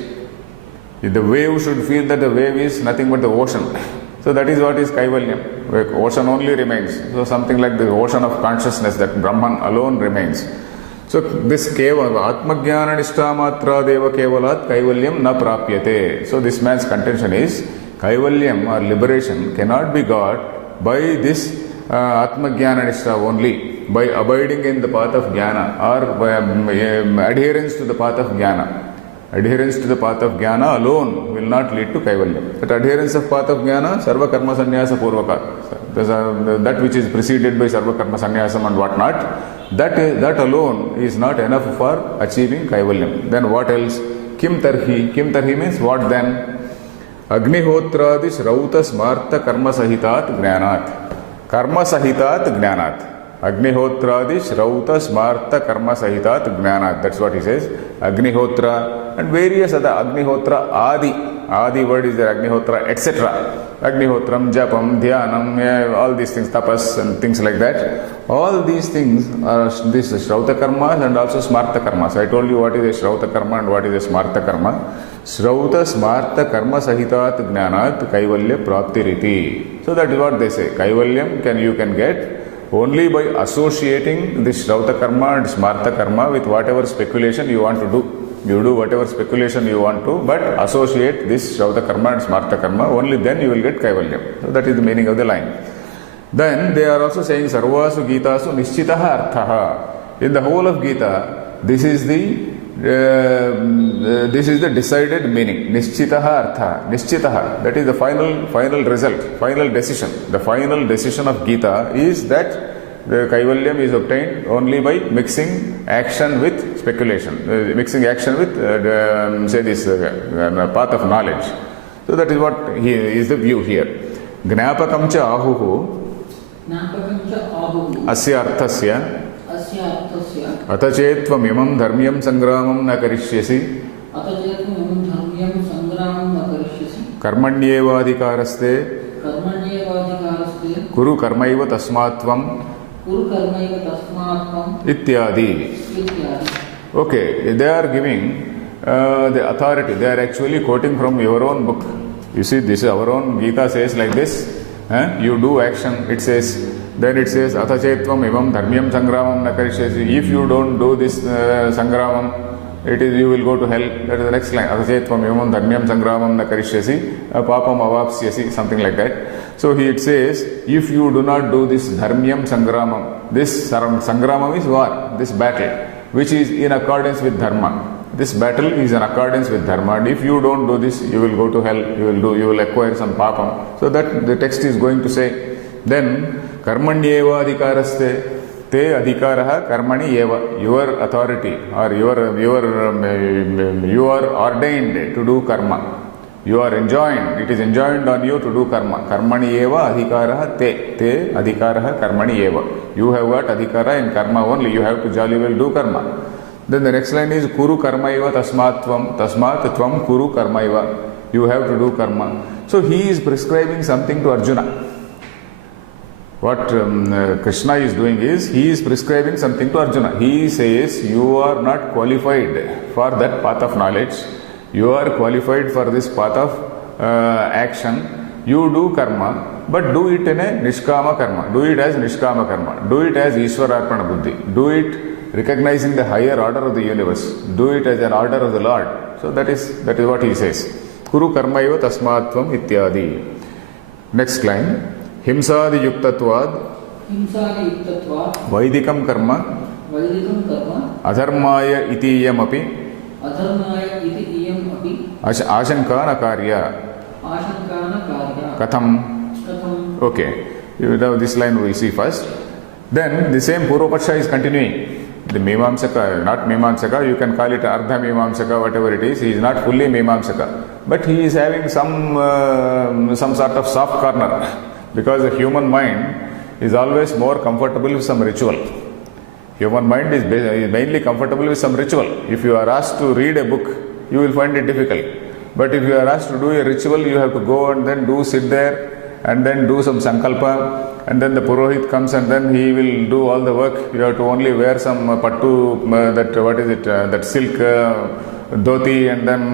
The wave should feel that the wave is nothing but the ocean. So that is what is Kaivalyam. Where ocean only remains. So something like the ocean of consciousness, that Brahman alone remains. So this Keva, Atma Jnana Nishtha Matra Deva Kevalat Kaivalyam Na Prapyate. So this man's contention is, Kaivalyam or liberation cannot be got by this Atma Jnana Nishtha only, by abiding in the path of Jnana or by adherence to the path of Jnana. Adherence to the path of Jnana alone will not lead to Kaivalyam. That adherence of path of Jnana, Sarva Karma Sannyasa Purvaka, that which is preceded by Sarva Karma Sannyasam and what not, that alone is not enough for achieving Kaivalyam. Then what else? Kim Tarhi. Kim Tarhi means what then? Agnihotradi Shrauta Smarta Karma Sahitat Jnanat. Karma Sahitat Jnanat. Agnihotradi Shrauta Smarta Karma Sahitat Jnanat. That's what he says. Agnihotra and various other Agnihotra Adi word is there, Agnihotra, etc. Agnihotram, Japam, Dhyanam, all these things, tapas and things like that. All these things are this Shrauta Karmas and also Smarta Karmas. I told you what is a Shrauta Karma and what is a Smarta Karma. Shrauta Smarta Karma Sahitat Jnanat Kaivalya Praptiriti. So that is what they say. Kaivalyam you can get only by associating this Shrauta karma and Smarta karma with whatever speculation you want to do. You do whatever speculation you want to, but associate this Shrauta karma and Smarta karma, only then you will get Kaivalyam. So that is the meaning of the line. Then they are also saying Sarvasu Gitasu Nishchitaha Arthaha. In the whole of Gita, this is the decided meaning. Nishchitaha Artha. Nishchitaha. That is the final result, final decision. The final decision of Gita is that the Kaivalyam is obtained only by mixing action with speculation, mixing action with path of knowledge. So that is what is the view here. Gnapakam cha ahuhu asya arthasya atachetvam imam dharmyam sangramam na karishyasi karmanyevadhikaraste kuru karmaiva tasmatvam ityadi. Okay, they are giving the authority. They are actually quoting from your own book. You see, this is our own Gita says like this. You do action. It says, then it says, Atachetvam imam dharmyam sangramam na karishyasi. If you don't do this sangramam, it is you will go to hell. That is the next line. Atachetvam imam dharmyam sangramam na karishyasi. Papam avapsyasi. Something like that. So it says, if you do not do this dharmyam sangramam, this sangramam is war, this battle, which is in accordance with dharma. This battle is in accordance with dharma, and if you don't do this, you will go to hell, you will acquire some papam. So that the text is going to say. Then, karmanyeva adhikaraste, te adhikaraha karmani eva. Your authority, or you are ordained to do karma. You are enjoined, it is enjoined on you to do karma. Karmani eva adhikaraha te adhikaraha karmani eva. You have got adhikara in karma only, you have to jolly well do karma. Then the next line is Kuru karmaiva tasmatvam, tasmatvam kuru karmaiva. You have to do karma. So he is prescribing something to Arjuna. What Krishna is doing is, he is prescribing something to Arjuna. He says, you are not qualified for that path of knowledge. You are qualified for this path of action. You do karma, but do it in a nishkama karma. Do it as nishkama karma. Do it as isvara budhi. Do it recognizing the higher order of the universe. Do it as an order of the Lord. So that is what he says. Kuru karmaiva tasmatvam ityadi. Next line. Himsadi yuktatvad vaidikam karma adharmaya itiyam api Ashankana karya. Katham. Okay. Now this line we will see first. Then the same Purvapaksha is continuing. The Mimamsaka, not Mimamsaka, you can call it Ardha Mimamsaka, whatever it is. He is not fully Mimamsaka. But he is having some sort of soft corner. Because the human mind is always more comfortable with some ritual. Human mind is mainly comfortable with some ritual. If you are asked to read a book, you will find it difficult. But if you are asked to do a ritual, you have to go and then sit there and then do some sankalpa, and then the Purohit comes and then he will do all the work. You have to only wear some pattu, that silk dhoti, and then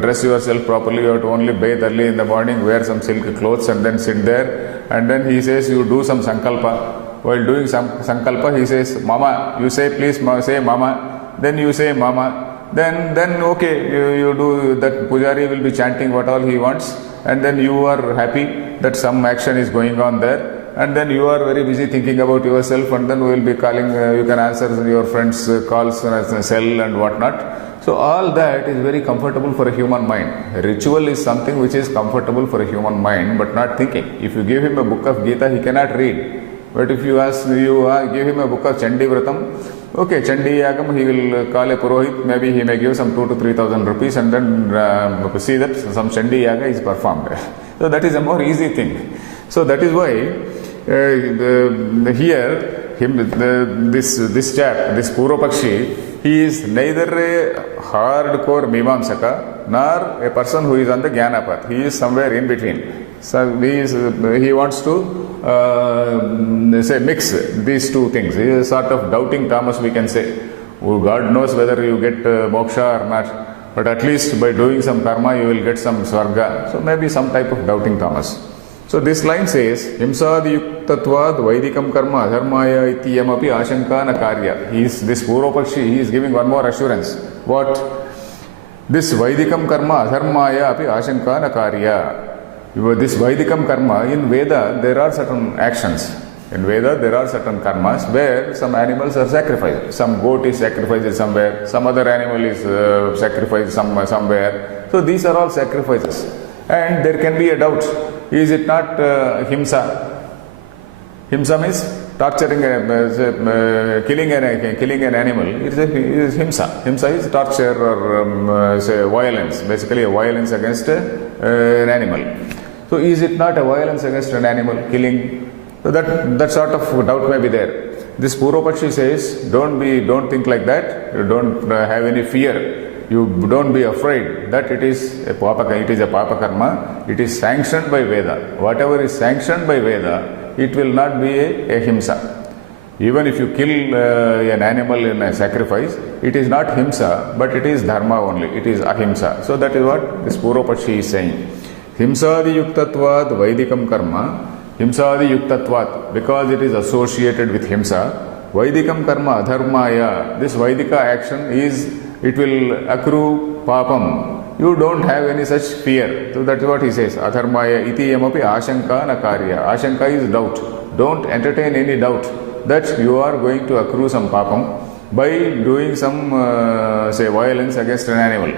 dress yourself properly. You have to only bathe early in the morning, wear some silk clothes and then sit there. And then he says, you do some sankalpa. While doing some sankalpa, he says, Mama, you say, please say Mama. Then you say Mama. Then okay, you do that. Pujari will be chanting what all he wants, and then you are happy that some action is going on there, and then you are very busy thinking about yourself, and then we will be calling, you can answer your friends' calls and cell and whatnot. So all that is very comfortable for a human mind. Ritual is something which is comfortable for a human mind, but not thinking. If you give him a book of Gita, he cannot read. But if you give him a book of Chandi Vratam, okay, Chandi Yagam, he will call a Purohit, maybe he may give some 2,000 to 3,000 rupees, and then see that some Chandi Yaga is performed. So that is a more easy thing. So that is why this chap, this Purvapakshi, he is neither a hardcore Mimamsaka nor a person who is on the Jnana path. He is somewhere in between. So he wants to mix these two things. He is a sort of doubting Thomas, we can say. Oh, God knows whether you get moksha or not, but at least by doing some karma you will get some swarga. So maybe some type of doubting Thomas. So this line says, Himsadiyuktatvad Vaidikam Karma Adharmaya Ityamapi Ashanka na Karya. This Purvapakshi, he is giving one more assurance. What? This Vaidikam Karma Adharmaya api Ashanka na Karya. This Vaidikam Karma, in Veda there are certain actions. In Veda there are certain karmas where some animals are sacrificed. Some goat is sacrificed somewhere, some other animal is sacrificed somewhere. So these are all sacrifices. And there can be a doubt. Is it not himsa? Himsa means torturing, killing an animal. It is himsa. Himsa is torture or say violence. Basically a violence against an animal. So is it not a violence against an animal, killing? So that sort of doubt may be there. This Purvapakshi says, don't think like that. You don't have any fear. You don't be afraid that it is a papa karma. It is sanctioned by Veda. Whatever is sanctioned by Veda, it will not be a himsa. Even if you kill an animal in a sacrifice, it is not himsa, but it is dharma only. It is ahimsa. So that is what this Purvapakshi is saying. Himsadi yuktatvad vaidikam karma. Himsadi yuktatvat, because it is associated with himsa. Vaidikam karma adharmaya. This Vaidika action it will accrue papam. You don't have any such fear. So that is what he says. Adharmaya iti yamapi ashanka na karya. Ashanka is doubt. Don't entertain any doubt that you are going to accrue some papam by doing some violence against an animal,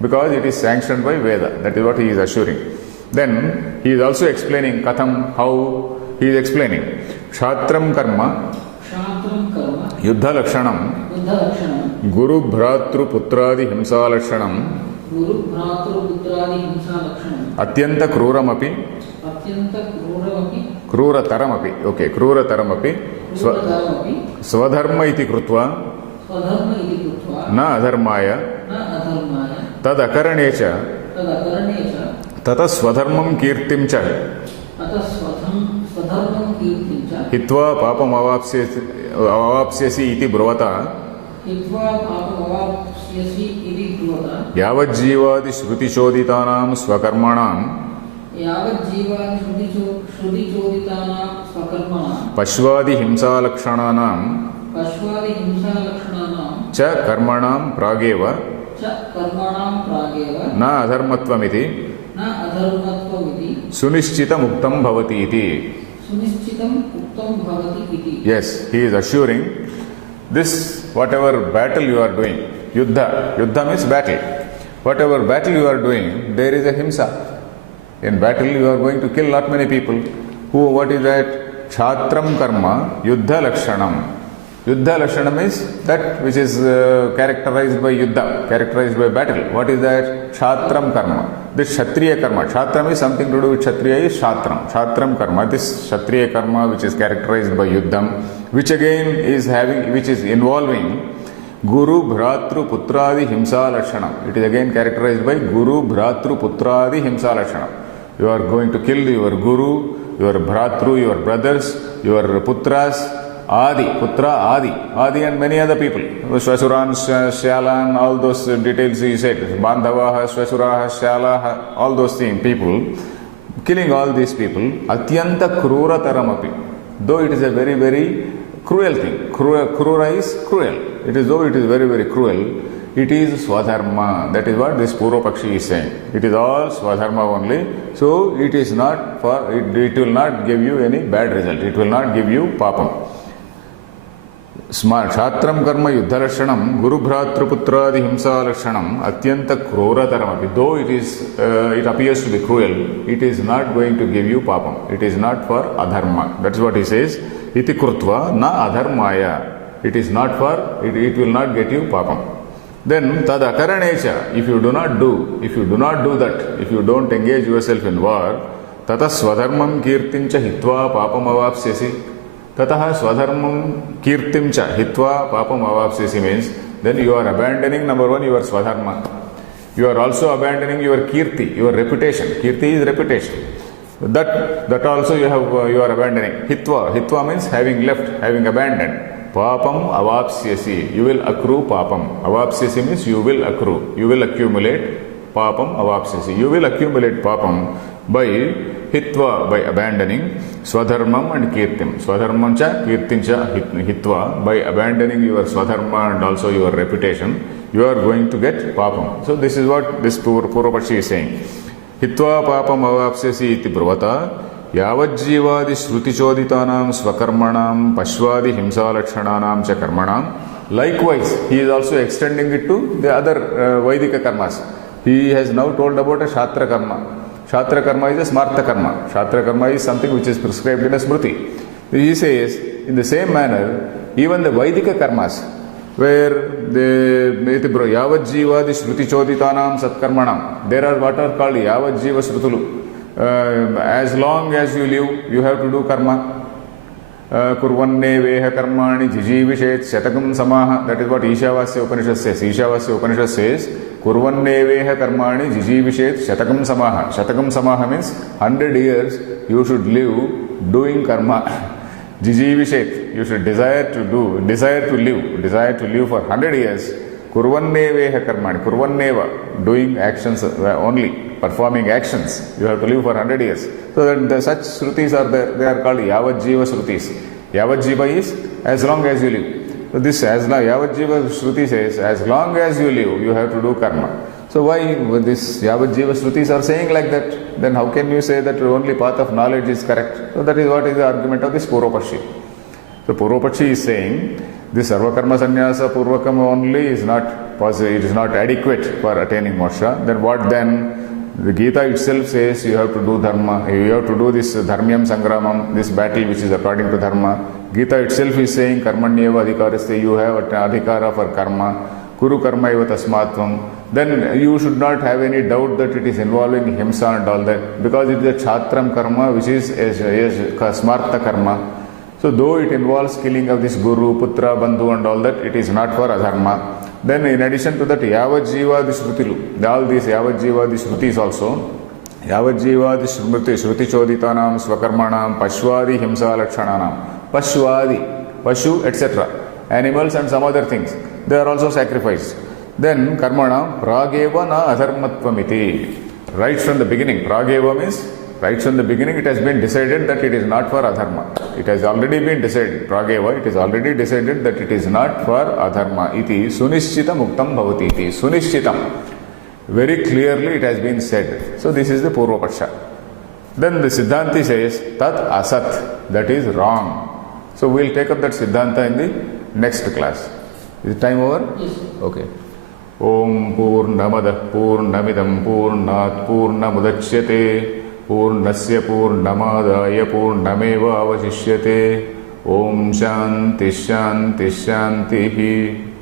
because it is sanctioned by Veda. That is what he is assuring. Then he is also explaining katham, how he is explaining. Kshatram karma yuddha lakshanam guru bhratru putradi himsa lakshanam atyanta kruramapi krurataram api swadharma iti krutva na adharmaya tad akaranecha tata swadharmam kirtim cha hitva papam avapsyasi iti bruvata yavajjivadi shruti choditanam swakarmanam pashvadi himsa lakshananam cha karmanam prageva na adharmatvam Sunishchitam uktam bhavati iti. Yes, he is assuring this, whatever battle you are doing, yuddha means battle. Whatever battle you are doing, there is a himsa. In battle you are going to kill not many people. What is that? Kshatram karma yuddha lakshanam. Yuddha lakshanam is that which is characterized by yuddha, characterized by battle. What is that? Kshatram karma. This Kshatriya karma. Kshatram is something to do with Kshatriya is Shatram. Shatram karma. This Kshatriya karma which is characterized by yuddham, which again is involving Guru Bhratru Putradi Himsa Lakshanam. It is again characterized by Guru Bhratru Putradi Himsa Lakshanam. You are going to kill your Guru, your Bhratru, your brothers, your Putras, Adi and many other people. Swasuran, Shyalan, all those details he said. Bandhavaha, Swasuraha, Shyalaha, all those things, people. Killing all these people. Atyanta krura taramapi. Though it is a very, very cruel thing. Krura is cruel. Though it is very, very cruel, it is swadharma. That is what this Purvapakshi is saying. It is all swadharma only. So it is not for, it will not give you any bad result. It will not give you papam. Kshatram karma yuddha lakshanam guru bhratru putradi himsa lakshanam atyanta krurataram. Though it appears to be cruel, it is not going to give you papam. It is not for adharma. That is what he says. Iti krutva na adharmaya. It is not for, it will not get you papam. Then tad akaranecha. If you do not do that, if you don't engage yourself in war, tata swadharmam kirtincha hitva papam avapsyasi. Tataha swadharmam kirtimcha hitva papam avapsyasi means then you are abandoning, number one, your swadharma. You are also abandoning your kirti, your reputation. Kirti is reputation. That also you are abandoning. Hitva means having left, having abandoned. Papam avapsyasi. You will accrue papam. Avapsyasi means you will accrue. You will accumulate papam avapsyasi. You will accumulate papam by hitva, by abandoning, swadharmam and kirtim. Swadharmam cha kirtim cha hitva, by abandoning your swadharma and also your reputation, you are going to get papam. So this is what this Purvapaksha is saying. Hitva papam avapsyasi iti bruvata yavajjivadi shruti choditanam swakarmanam pashvadi himsalakshanaam cha karmanam. Likewise, he is also extending it to the other Vaidika karmas. He has now told about a Shatra karma. Shatra karma is a Smarta karma. Shatra karma is something which is prescribed in a Smriti. He says, in the same manner, even the Vaidika karmas, where the Yavajjiva, the Shruti Choditanam Satkarmanam, there are what are called Yavajjiva Srutulu. As long as you live, you have to do karma. Kurvanne veha karmani jijivishet shatakam samaha. That is what Ishavasya Upanishad says. Ishavasya Upanishad says, Kurvanne veha karmani jijivishet shatakam samaha. Shatakam samaha means 100 years you should live doing karma. Jijivishet, you should desire to live for 100 years. Kurvanne veha karmani. Kurvanneva, doing actions only. Performing actions, you have to live for 100 years. So that such Shrutis are there, they are called Yavajjiva Shrutis. Yavajjiva is as long as you live. So this Yavajjiva Shruti says, as long as you live, you have to do karma. So why this Yavajjiva Shrutis are saying like that? Then how can you say that only path of knowledge is correct? So that is what is the argument of this Purvapaksha. So Purvapaksha is saying, this Sarvakarma Sannyasa Purvakam only is not possible, it is not adequate for attaining moksha. Then what then? The Gita itself says you have to do dharma, you have to do this dharmyam sangramam, this battle which is according to dharma. Gita itself is saying karmanyeva adhikaraste, you have an adhikara for karma, kuru karma eva tasmatvam. Then you should not have any doubt that it is involving himsa and all that, because it is a chatram karma which is smarta karma. So though it involves killing of this guru, putra, bandhu and all that, it is not for adharma. Then in addition to that, Yavajjiva the Shrutilu, all these Yavajjiva the Shrutis also, Yavajjiva the Shruti Choditanam Swakarmanam Pashvadi Himsa Lakshananam, Pashvadi, Pashu, etc. Animals and some other things, they are also sacrificed. Then Karmana, Prageva na Adharmattvamiti. Right from the beginning, Prageva means, right from the beginning it has been decided that it is not for adharma. It has already been decided, Prageva, it is already decided that it is not for adharma. Iti sunishchita muktam bhavati iti. Sunishchitam. Very clearly it has been said. So this is the Purvapaksha. Then the Siddhanti says, Tat asat, that is wrong. So we will take up that Siddhanta in the next class. Is time over? Yes. Okay. Om Purnamadah Purnamidam Purnat Purnamudachyate पूर्णस्य पूर्णमादाय पूर्णमेवावशिष्यते। ओम शांति शांति शांति।